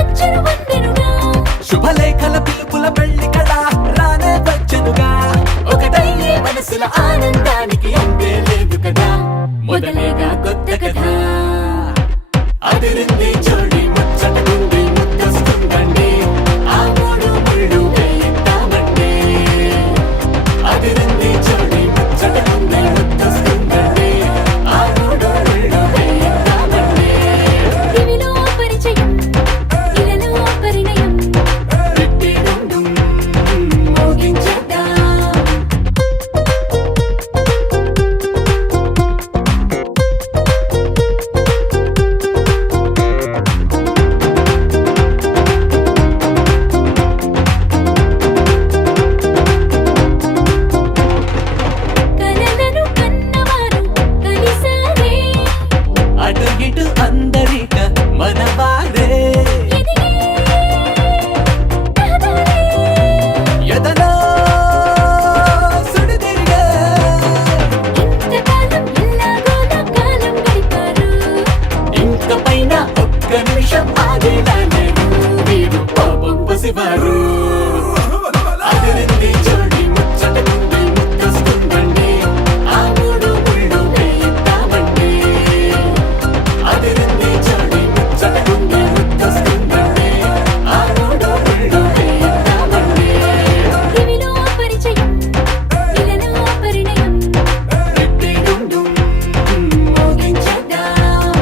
అచ్చును వందెనుగా శుభలేఖల పిలుపుల పెళ్లి కళ రానే వచ్చనుగా ఒకటయ్యే మనసుల ఆనందానికి అంతే లేదు కదా మొదలేగా కొత్త కథ అదిరింది జోడి ముచ్చటకుంది ముద్దొస్తుందండి ఆ మూడు ముళ్ళు వేయిద్దామండి అదిరింది జోడి ముచ్చటకుంది ముద్దొస్తుందండి ఆ మూడు ముళ్ళు వేయిద్దామండి దివిలో పరిచయం ఇలలో పరిణయం రిట్టిడుండుం మోగించేద్దాం కలలను కన్నవారు కలిసారే అటు ఇటు అందరిక మనవారే ఎదిగే రహదారే ఎదలో సుడితిరిగే ఇంతకాలం ఎల్లాగోలా కాలం గడిపారు ఇంక పైన ఒక్క నిమిషం ఆగేలా లేరు వీరు పాపం పసివారు అదిరింది జోడి ముచ్చటకుంది ముద్దొస్తుందండి ఆ మూడు ముళ్ళు వేయిద్దామండి అదిరింది జోడి ముచ్చటకుంది ముద్దొస్తుందండి ఆ మూడు ముళ్ళు వేయిద్దామండి దివిలో పరిచయం ఇలలో పరిణయం రిట్టిడుండుం మోగించేద్దాం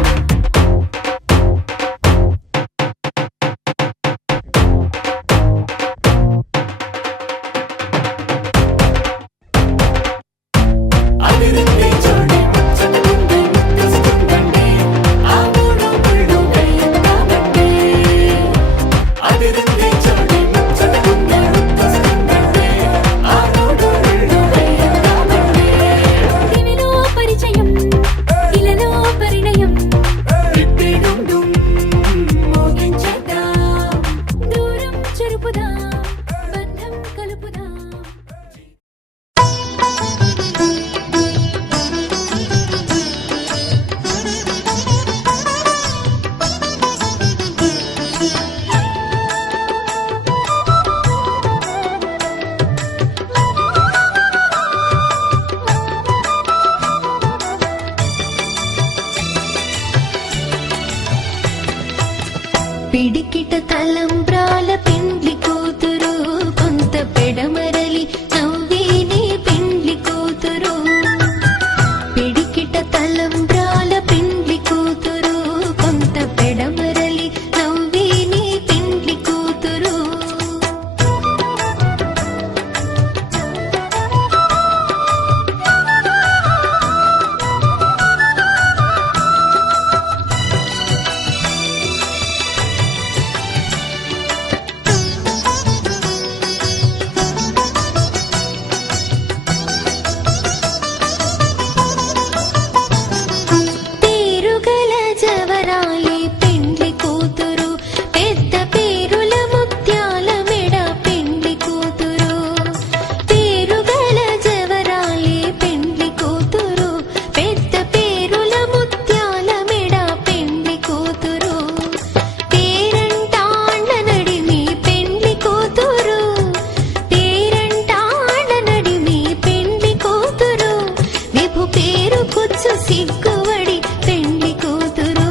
పిడికిట తలంబ్రాల పెండ్లి కూతురు కొంత పెడమరలి నవ్వేనే పెండ్లి కూతురు పిడికిట తలంబ్రాల పెండ్లి కూతురు కొంత పెడమరలి నవ్వేనే పెండ్లి కూతురు పేరుగల జవరాలి పెండ్లి కూతురు పెద్ద పేరుల ముత్యాల మెడ పెండ్లి కూతురు పేరుగల జవరాలి పెండ్లి కూతురు పెద్ద పేరుల ముత్యాల మెడ పెండ్లి కూతురు పేరంటాళ్ళ నడిమి పెండ్లి కూతురు పేరంటాళ్ళ నడిమి పెండ్లి కూతురు విభు పేరు కుచ్చు సిగ్గువడి పెండ్లి కూతురు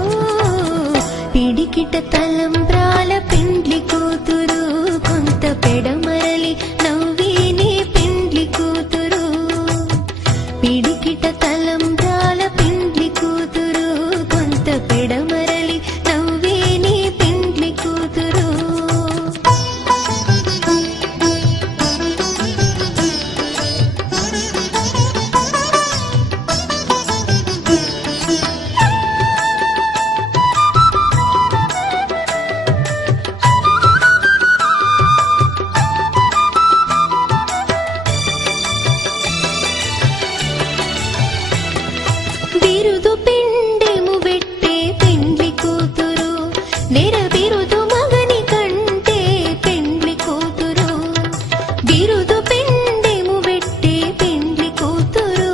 పిడికిట తలంబ్రాల పెండ్లి కూతురు కొంత పెడమరలి నవ్వేనే పెండ్లి కూతురు పిడికిట తలంబ్రాల పెండ్లి కూతురు కొంత పెడమరలి నవ్వేనే పెండ్లి కూతురు బిరుదు పెండెము పెట్టే పెండ్లి కూతురు నెర బిరుదు మగని కంటే పెండ్లి కూతురు బిరుదు పెండెము పెట్టే పెండ్లి కూతురు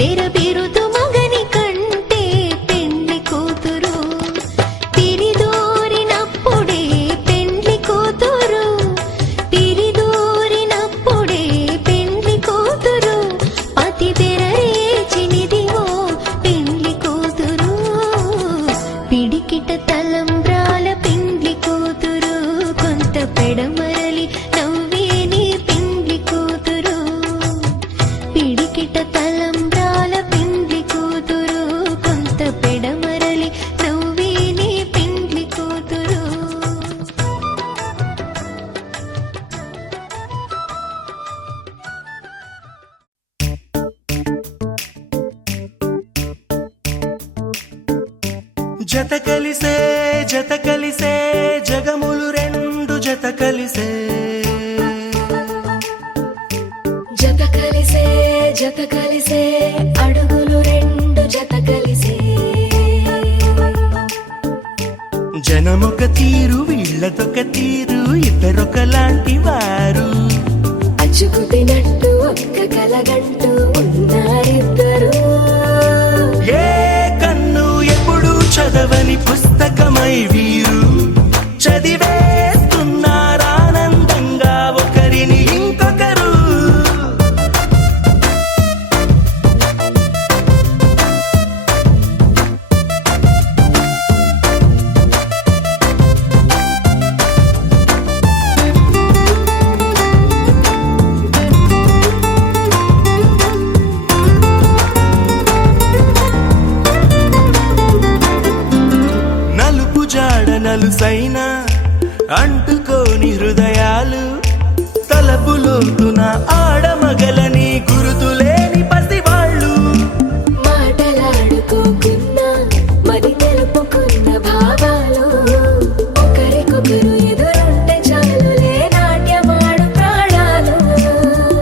నెర బిరుదు మగని కంటే పెండ్లి కూతురు తిరిదోరినప్పుడే పెండ్లి కూతురు తిరిదోరినప్పుడే పెండ్లి కూతురు పతి తెరరేచినిదివో పెండ్లి కూతురు పిడికిట తలంబ్రాల పెండ్లి కూతురు కొంత పెడమరలి నవ్వేనే పెండ్లి కూతురు పిడికిట తలంబ్రాల పెండ్లి కూతురు కొంత పెడమరలి నవ్వేనే పెండ్లి కూతురు జత కలిసే జగములు రెండు జత కలిసే జత కలిసే అడుగులు రెండు జత కలిసే జనమొక తీరు వీళ్ళదొక తీరు ఇద్దరొకలాంటి వారు అచ్చుకుతినట్టు ఒక్క కలగంటూ ఉన్నారిద్దరు ఏ కన్ను ఎప్పుడు చదవని పుస్తకమై వీరు చదివేస్తున్నారానందంగా ఒకరిని ఇంకొకరు నలుపు జాడ నలుసైన అంటుకోని హృదయాలు తలపులోతున ఆడమగలని గురుతులేని పసివాళ్ళు మాటలాడుకోకున్నా మరి తెలుపుకున్న భావాలు ఒకరికొకరు ఎదురుంటే చాలులే నాట్యమాడు ప్రాణాలు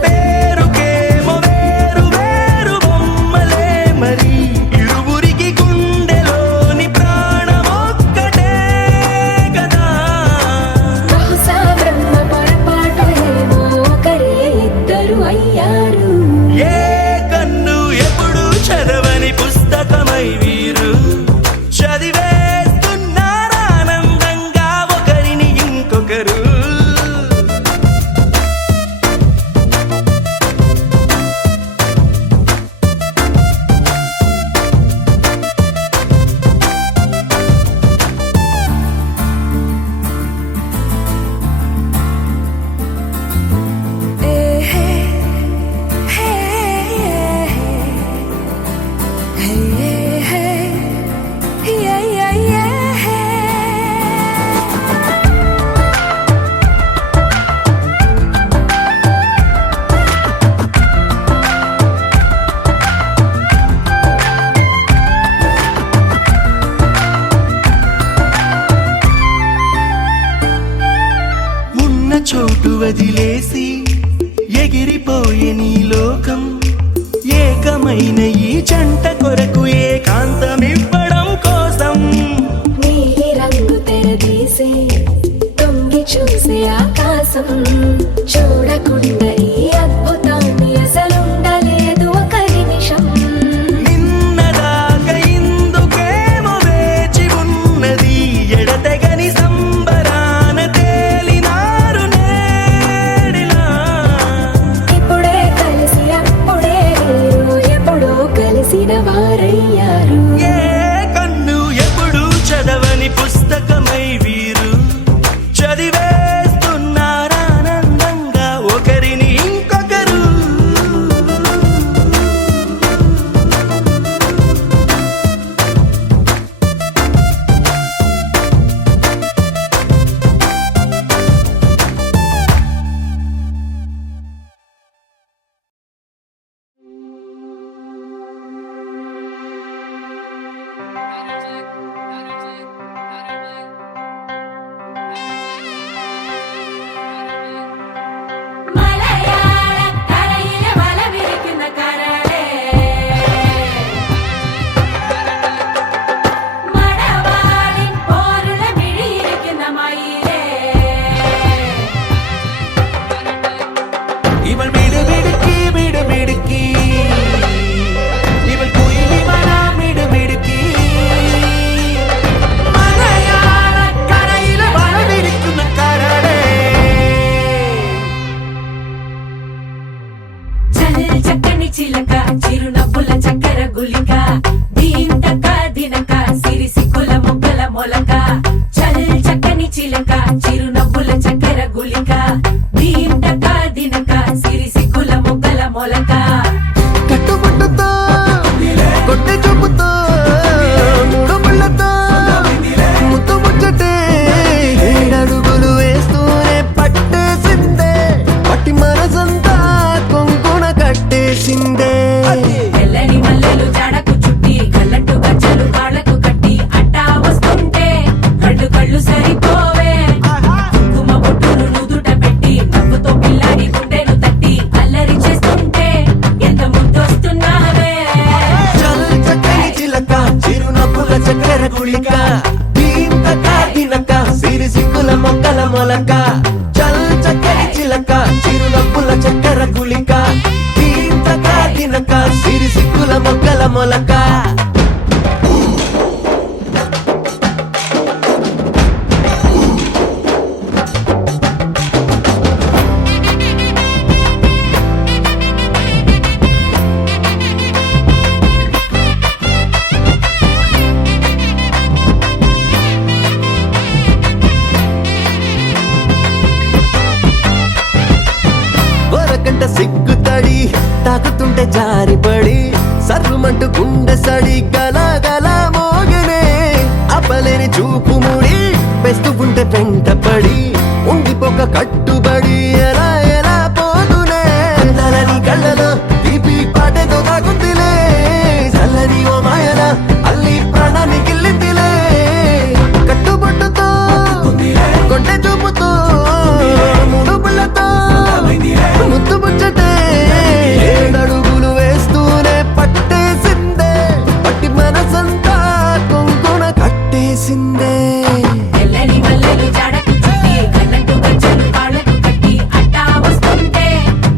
పేరుకేమో వేరు వేరు బొమ్మలే మరి ఇరువురికి గుండెలోని ప్రాణమొక్కటే కదా బహుశా బ్రహ్మ పొరపాటు ఏమో ఒకరే ఇద్దరు అయ్యారు చోటు వదిలేసి ఎగిరిపోయే నీ లోకం ఏకమైన ఈ జంట కొరకు ఏకాంతమివ్వడం కోసం నీలి రంగు తెరదీసే తొంగి చూసే ఆకాశం చూడకుండా ఈ అద్భుతాన్ని అసలుండలేదు ఒక నిమిషం నిన్నదాకా ఇందుకేమో వేచి ఉన్నది ఎడతెగని సంబరాన తేలినారు నేడిలా ఇప్పుడే కలిసి అప్పుడే వేరు ఎప్పుడో కలిసిన వారయ్యారు ఏ కన్ను ఎప్పుడు చదవని పుస్తకమై వీరు చదివేస్తున్నారానందంగా ఒకరిని ఇంకొకరు മലയാള കരയിലെ വല വിരിക്കുന്ന കരളേ മടവാളിൻ പോലുള്ള മിഴിയിരിക്കുന്ന മയിലേ ഇവൾ മിടുമിടുക്കി മിടുമിടുക്കി ഇവൾ കുയിലിമന മിടുമിടുക്കി മലയാള കരയിലെ വല വിരിക്കുന്ന കരളേ చల్ చక్కని చిలక చిరునవ్వుల చక్కెర గులిక దీంతక దినక సిరిసిక్కుల మొగ్గల మొలక చల్ చక్కని చిలక చిరునవ్వుల చక్కెర గులిక దీంతక దినక సిరిసిక్కుల మొగ్గల మొలక కట్టుబుట్టుతో కొట్టె చూపుతో మూడు ముళ్ళతో ముద్దు ముచ్చటే ఏడడుగులు వేస్తూనే పట్టేసిందే పట్టి మనసంతా కొంగున కట్టేసిందే తెల్లని మల్లెలు జడకు చుట్టి కళ్ళట్టు గజ్జలు కాళ్ళకు కట్టి అట్టా వస్తుంటే కళ్ళు కళ్ళు సరిపోవే కుంకుమ బొట్టును నుదుట పెట్టి నవ్వుతో పిల్లాడి గుండెను తట్టి అల్లరి చేస్తుంటే ఎంత ముద్దొస్తున్నావే చల్ చక్కని చిలక చిరునవ్వుల చక్కెర గుళిక దీంతక దినక సిరి సిక్కుల మొక్కల మొలక చల్ చక్కని చిలక చిరునవ్వుల చక్కెర గుళిక దీంతక దినక సిరి సిక్కుల మొక్కల మొలక వరకంట సిగ్గుతడి తాకుతుంటే జారిపడి సర్రుమంటూ గుండె సడి గల మోగనే అప్పలేని చూపు ముడి పెస్తూ ఉంటే వెంటపడి ఉండిపోక కట్టుబడి ఎలా ఎలా పోదునే నలని కళ్ళలో తీపి పాటేదో తాగుందిలే చల్లని ఓ మాయల అల్లి ప్రాణాన్ని గిల్లిందిలే కట్టుబొట్టుతో కొంటె చూపుతో మూడు పుల్లతో ముద్దు ముచ్చటే ఏడడుగులు వేస్తూనే పట్టేసిందే పట్టి మనసంతా కొంగున కట్టేసిందే తెల్లని మల్లెలు జడకు చుట్టి కళ్ళట్టు గజ్జలు కాళ్ళకు కట్టి అట్టా వస్తుంటే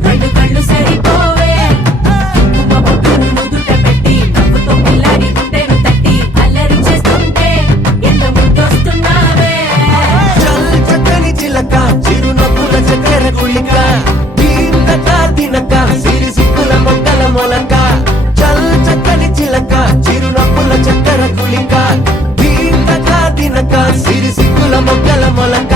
కళ్ళు కళ్ళు సరిపోవే కుంకుమ బొట్టును నుదుట పెట్టి నవ్వుతో పిల్లాడి గుండెను తట్టి అల్లరి చేస్తుంటే ఎంత ముద్దొస్తున్నావే చల్ చక్కని చిలక చిరునవ్వుల చక్కెర గుళిక దీంతక దినక సిరి సిక్కుల మొక్కల మొలక చల్ చక్కని చిలక చిరునవ్వుల చక్కెర గుళిక దీంతక దినక సిరి సిక్కుల మొక్కల మొలక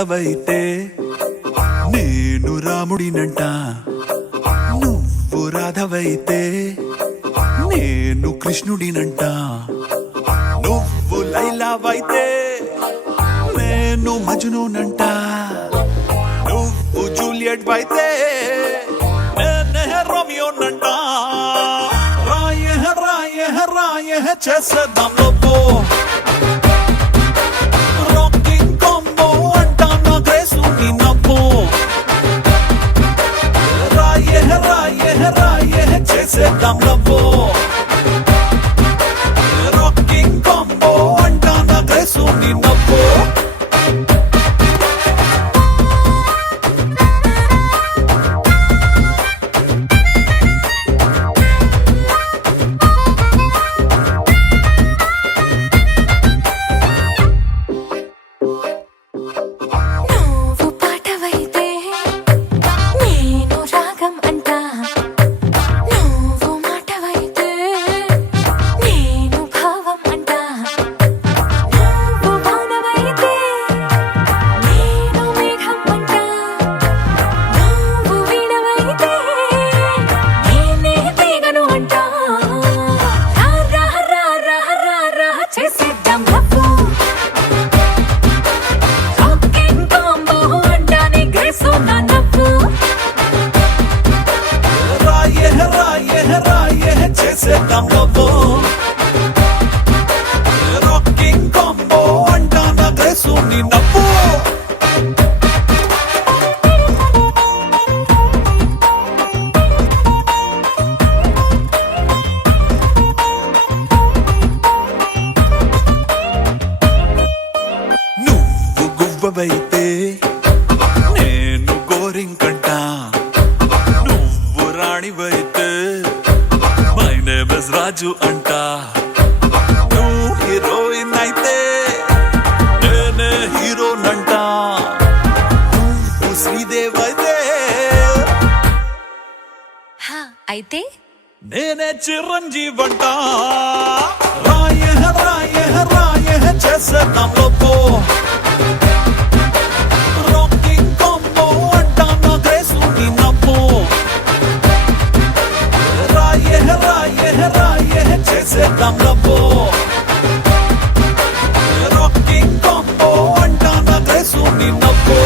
సీతవైతే నేను రాముడినంట, నువ్వు రాధవైతే నేను కృష్ణుడినంట, నువ్వు లైలావైతే నేను మజ్నూనంట, నువ్వు జూలియట్ అయితే నేనే రోమియోనంట. రాయే రాయే రాయే చేసేద్దాం లోపో రాకింగ్ కాంబో అంట నా గ్రేసు నీ నవ్వు. రాయే రాయే రాయే చేసేద్దాం లోపో రాకింగ్ కాంబో అంట నా గ్రేసు నీ నవ్వు. నువ్వు పాటవైతే నేను రాగం అంటా, నువ్వు మాటవైతే నేను భావం అంటా, నువ్వు వానవైతే నేను మేఘం అంటా, నువ్వు వీణవైతే నేనే తీగను అంటా. రా రా రా రా రా చేసేద్దాం లవ్వు రాకింగ్ కాంబో అంటానే గ్రేసు నా నవ్వు. రాయే రాయే రాయే చేసేద్దాం లవ్వు రాకింగ్ కాంబో అంట నా గ్రేసు నీ నవ్వు. నువ్వు గువ్వవైతే నేను గోరింకంట, నువ్వు రాణివైతే మై నేమ్ ఇస్ రాజు అంట, నువ్వు హీరోయిన్ అయితే నేనే హీరోనంట, నువ్వు శ్రీదేవ్ అయితే అయితే నేనే చిరంజీవంట. రాయే రాయే రాయే చేసేద్దాం లోపో రాకింగ్ కాంబో అంట నా గ్రేసు నీ నవ్వు. రాయే రాయే రాయే చేసేద్దాం లవ్వు రాకింగ్ కాంబో అంట నా గ్రేసు నీ నవ్వు.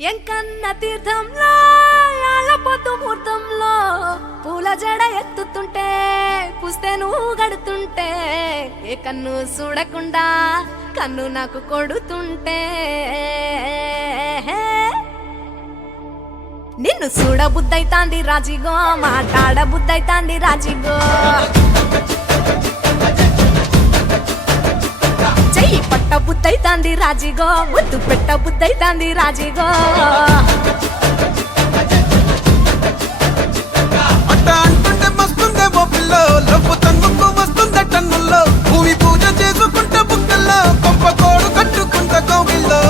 ఎంకన్న తీర్థంలో ఆలపోతు ముహూర్తంలో పూల జడ ఎత్తుతుంటే పుస్తే నువ్వు గడుతుంటే ఏ కన్ను చూడకుండా కన్ను నాకు కొడుతుంటే నిన్ను చూడ బుద్ధైతాంది రాజిగో మాట్లాడ బుద్ధైతాంది రాజిగో చెయ్యి పట్ట బుద్ధైతాంది రాజిగో ముద్దు పెట్ట బుద్ధైతాంది రాజిగో అట్ట అంటుంటే మస్తుందేమో పిల్లో లవ్వు తన్నుకు వస్తుంద టన్నుల్లో భూమి పూజ చేసుకుంటే బుక్కల్లో గొప్ప కోడు కట్టుకుంట కోవిల్లో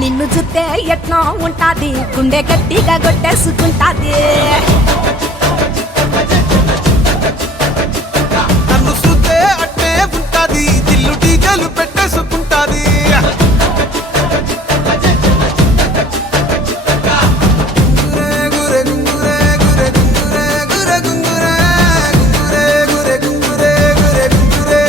నిన్ను చూస్తే ఎట్లా ఉంటాది గుండె గట్టిగా కొట్టేసుకుంటాది నన్ను చూస్తే అట్టే ఉంటాది దిల్లు డీజలు పెట్టేసుకుంటాది గురే గురే గురే గురే గురే గురే గురే గురే గురే గురే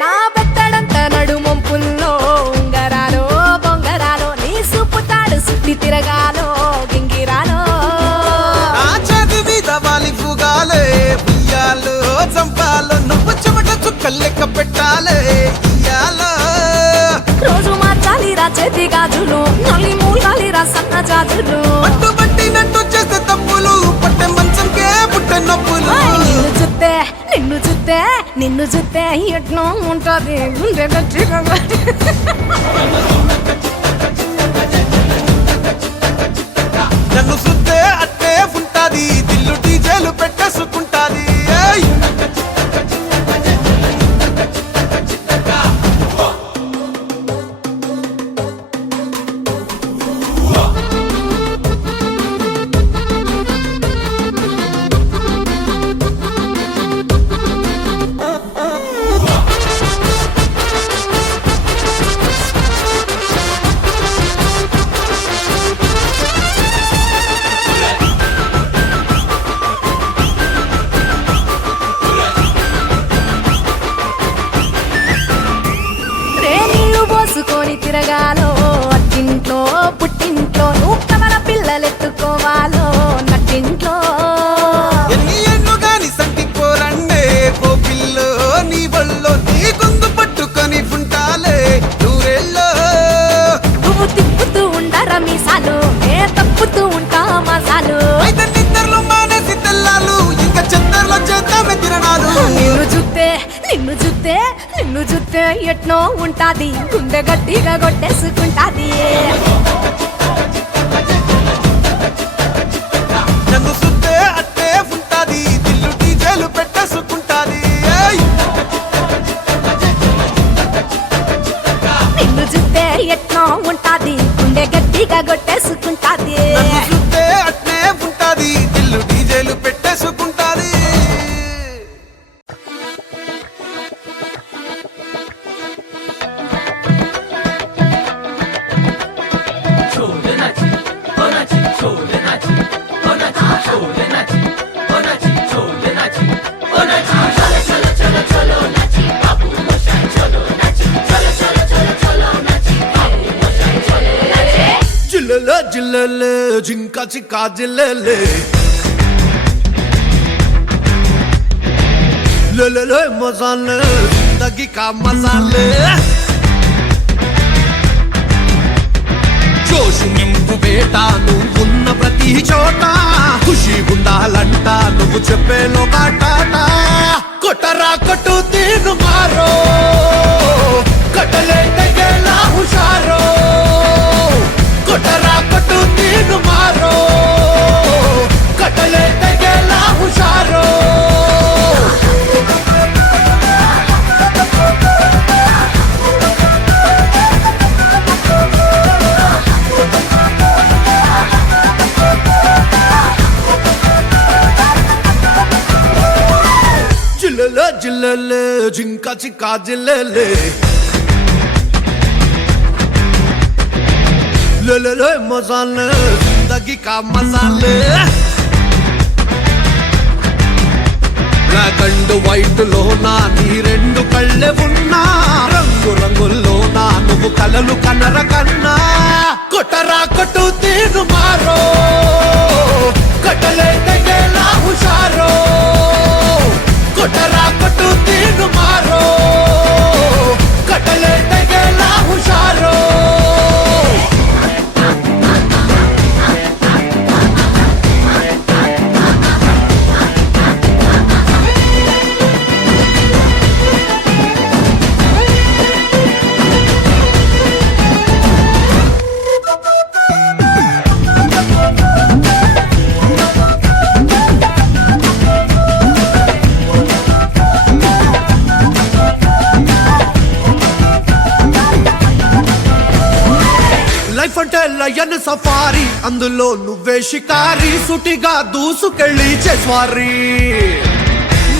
నా బెత్తడంత నడుమొంపుల్లో ఉంగరాలో బొంగరాలో నీ సుప్పుతాడు సుట్టి తిరగాలో గింగిరాలో ఆ చేతి మీద వాలి ఫుగాలే ఉయ్యాలో చంపాలో నువ్వు చెమట చుక్కలు లెక్క పెట్టాలే ఇయ్యాలో రోజు మార్చాలి రా చేతి గాజులు నల్లి మూలాలి రా సన్న జాజులు పట్టు పట్టినట్టు చేస్తే తప్పులు పట్టే మంచంకే పుట్టే నొప్పులు నిన్ను చూస్తే ఎట్లా ఉంటది గుండె గట్టిగా నన్ను చూస్తే అట్టే ఉంటాది దిల్లు డీజేలు పెట్టేసుకుంటాది ఏయ్! నీళ్లు పోసుకొని తిరగాలో అట్టింట్లో పుట్టింట్లో నువ్వు కవల పిల్లలెత్తుకోవాలో నట్టింట్లో ఎన్ని ఎన్ను గాని సంటిపోరండే ఓ పిల్లో నీ వల్లో నీ గొంతు పట్టుకొని ఉంటాలే నూరెల్లో నువ్వు తిప్పుతూ ఉండరా మీసాలు ఏ తప్పుతూ ఉంటా మసాలు అయితే నిద్రలో మానేసి తెల్లాలు ఇంకా చెత్తర్లో చేద్దామే తిరణాలు నిన్ను చూస్తే ఎట్నో ఉంటాది గుండె గట్టిగా కొట్టేసుకుంటాది నన్ను చూస్తే అట్టే ఉంటాది దిల్లు డీజేలు పెట్టేసుకుంటాది ఏయ్! నిన్ను చూస్తే ఎట్నో ఉంటాది గుండె గట్టిగా కొట్టేసుకుంటాది నన్ను చూస్తే అట్నే ఉంటాది దిల్లు డీజేలు పెట్టేసుకుంటాది జిల్లెలే జిల్లెలే జింకా చిక్కా జిల్లెలే లేలే మసాలే జిందగీ కా మసాలే జోషు నింపు వేట నువ్వు ఉన్న ప్రతి చోట ఖుషి ఉండాలంట నువ్వు చెప్పేలో కాటాట కొట్టరా కొట్టు తీను మారో కట్టలే తెగేలా హుషారో కొట్టరా కొట్టు తీను మారో కట్టలే తెగేలా హుషారో జిల్లెలే జిల్లెలే జింకా చిక్కా జిల్లెలే ले मसाले जिंदगी का मसाले బ్లాక్ అండ్ వైట్ లోనా నీ రెండు కళ్ళే ఉన్నా రంగు రంగుల్లోనా నువ్వు కలలు కనర కన్నా కొట్టరా కొట్టు తీరు మారో కట్టలే తెగేలా హుషారో కొట్టరా కొట్టు తీరు మారో కట్టలే తెగేలా హుషారో లైఫ్ అంటే లయన్ సఫారీ అందులో నువ్వే షికారి సుటిగా దూసుకెళ్ళి చేస్వారీ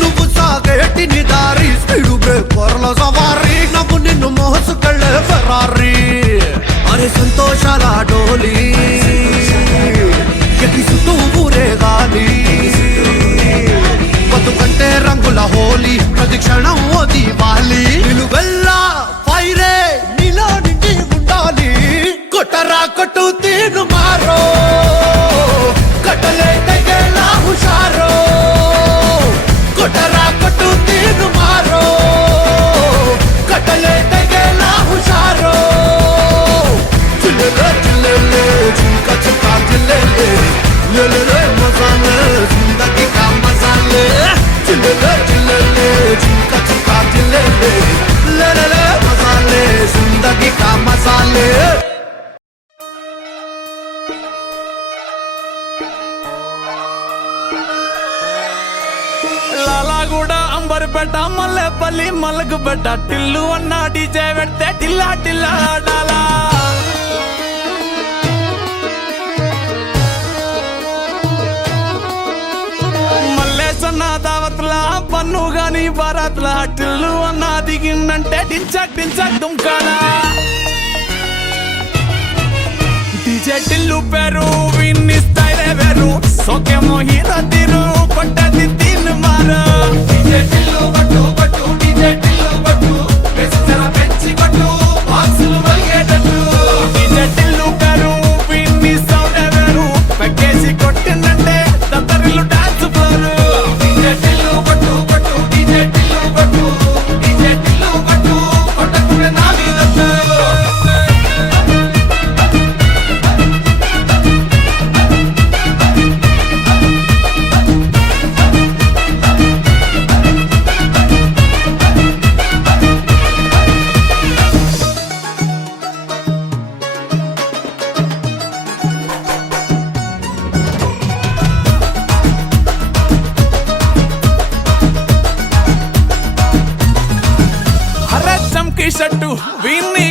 నువ్వు సాగేటి నిదారి స్పీడు బ్రేక్ పొరల సవారీ నవ్వు నిన్ను మోసుకెళ్ళే ఫెరారీ అరే సంతోషాల డోలి ఎగిసుతూ ఊరే గాలి బతుకంటే రంగుల హోలీ ప్రతి క్షణం ఓ దీవాలి నిలువెల్లా ఫైరే నీలో నిండి ఉండాలి కొట్టరా కొట్టు తీను మారో కట్టలే తెగేలా హుషారో కొట్టరా కొట్టు తీను మారో కట్టలే తెగేలా హుషారో చిల్లెలే చిల్లెలే చుంక చుక్క చిల్లెలే లేలే మసాలే జిందగీ కా మసాలే చిల్లెలే చిల్లెలే చుంక చుక్క చిల్లెలే లేలే మసాలే జిందగీ కా మసాలే లాలాగూడ అంబర్పేట మల్లెపల్లి మల్లకుపేట టిల్లు అన్న డీజే పెడితే టిల్లా టిల్లా ఆడాలా మల్లేసన్న దావత్ల పన్ను గాని బారాత్ల టిల్లు అన్న దిగిందంటే డించక్ డించక్ దుంకాలా డీజే టిల్లు పేరు విన్ని స్టైలే వేరు సోకేమో హీరో తీరు కొట్టది తీన్ మారు డీజే టిల్లు కొట్టు కొట్టు డీజే టిల్లు కొట్టు వెచ్చన పెంచి కొట్టు బాక్సులు మలిగేటట్టు డీజే టిల్లు పేరు విన్ని సౌండ్ వేరు పెక్కేసి కొట్టిందంటే దద్దరిల్లు డాన్స్ ఫ్లోర్ డీజే టిల్లు కొట్టు కొట్టు డీజే టిల్లు కొట్టు డీజే టిల్లు కొట్టు కొట్టకుండా నా మీద షట్టు వీన్ని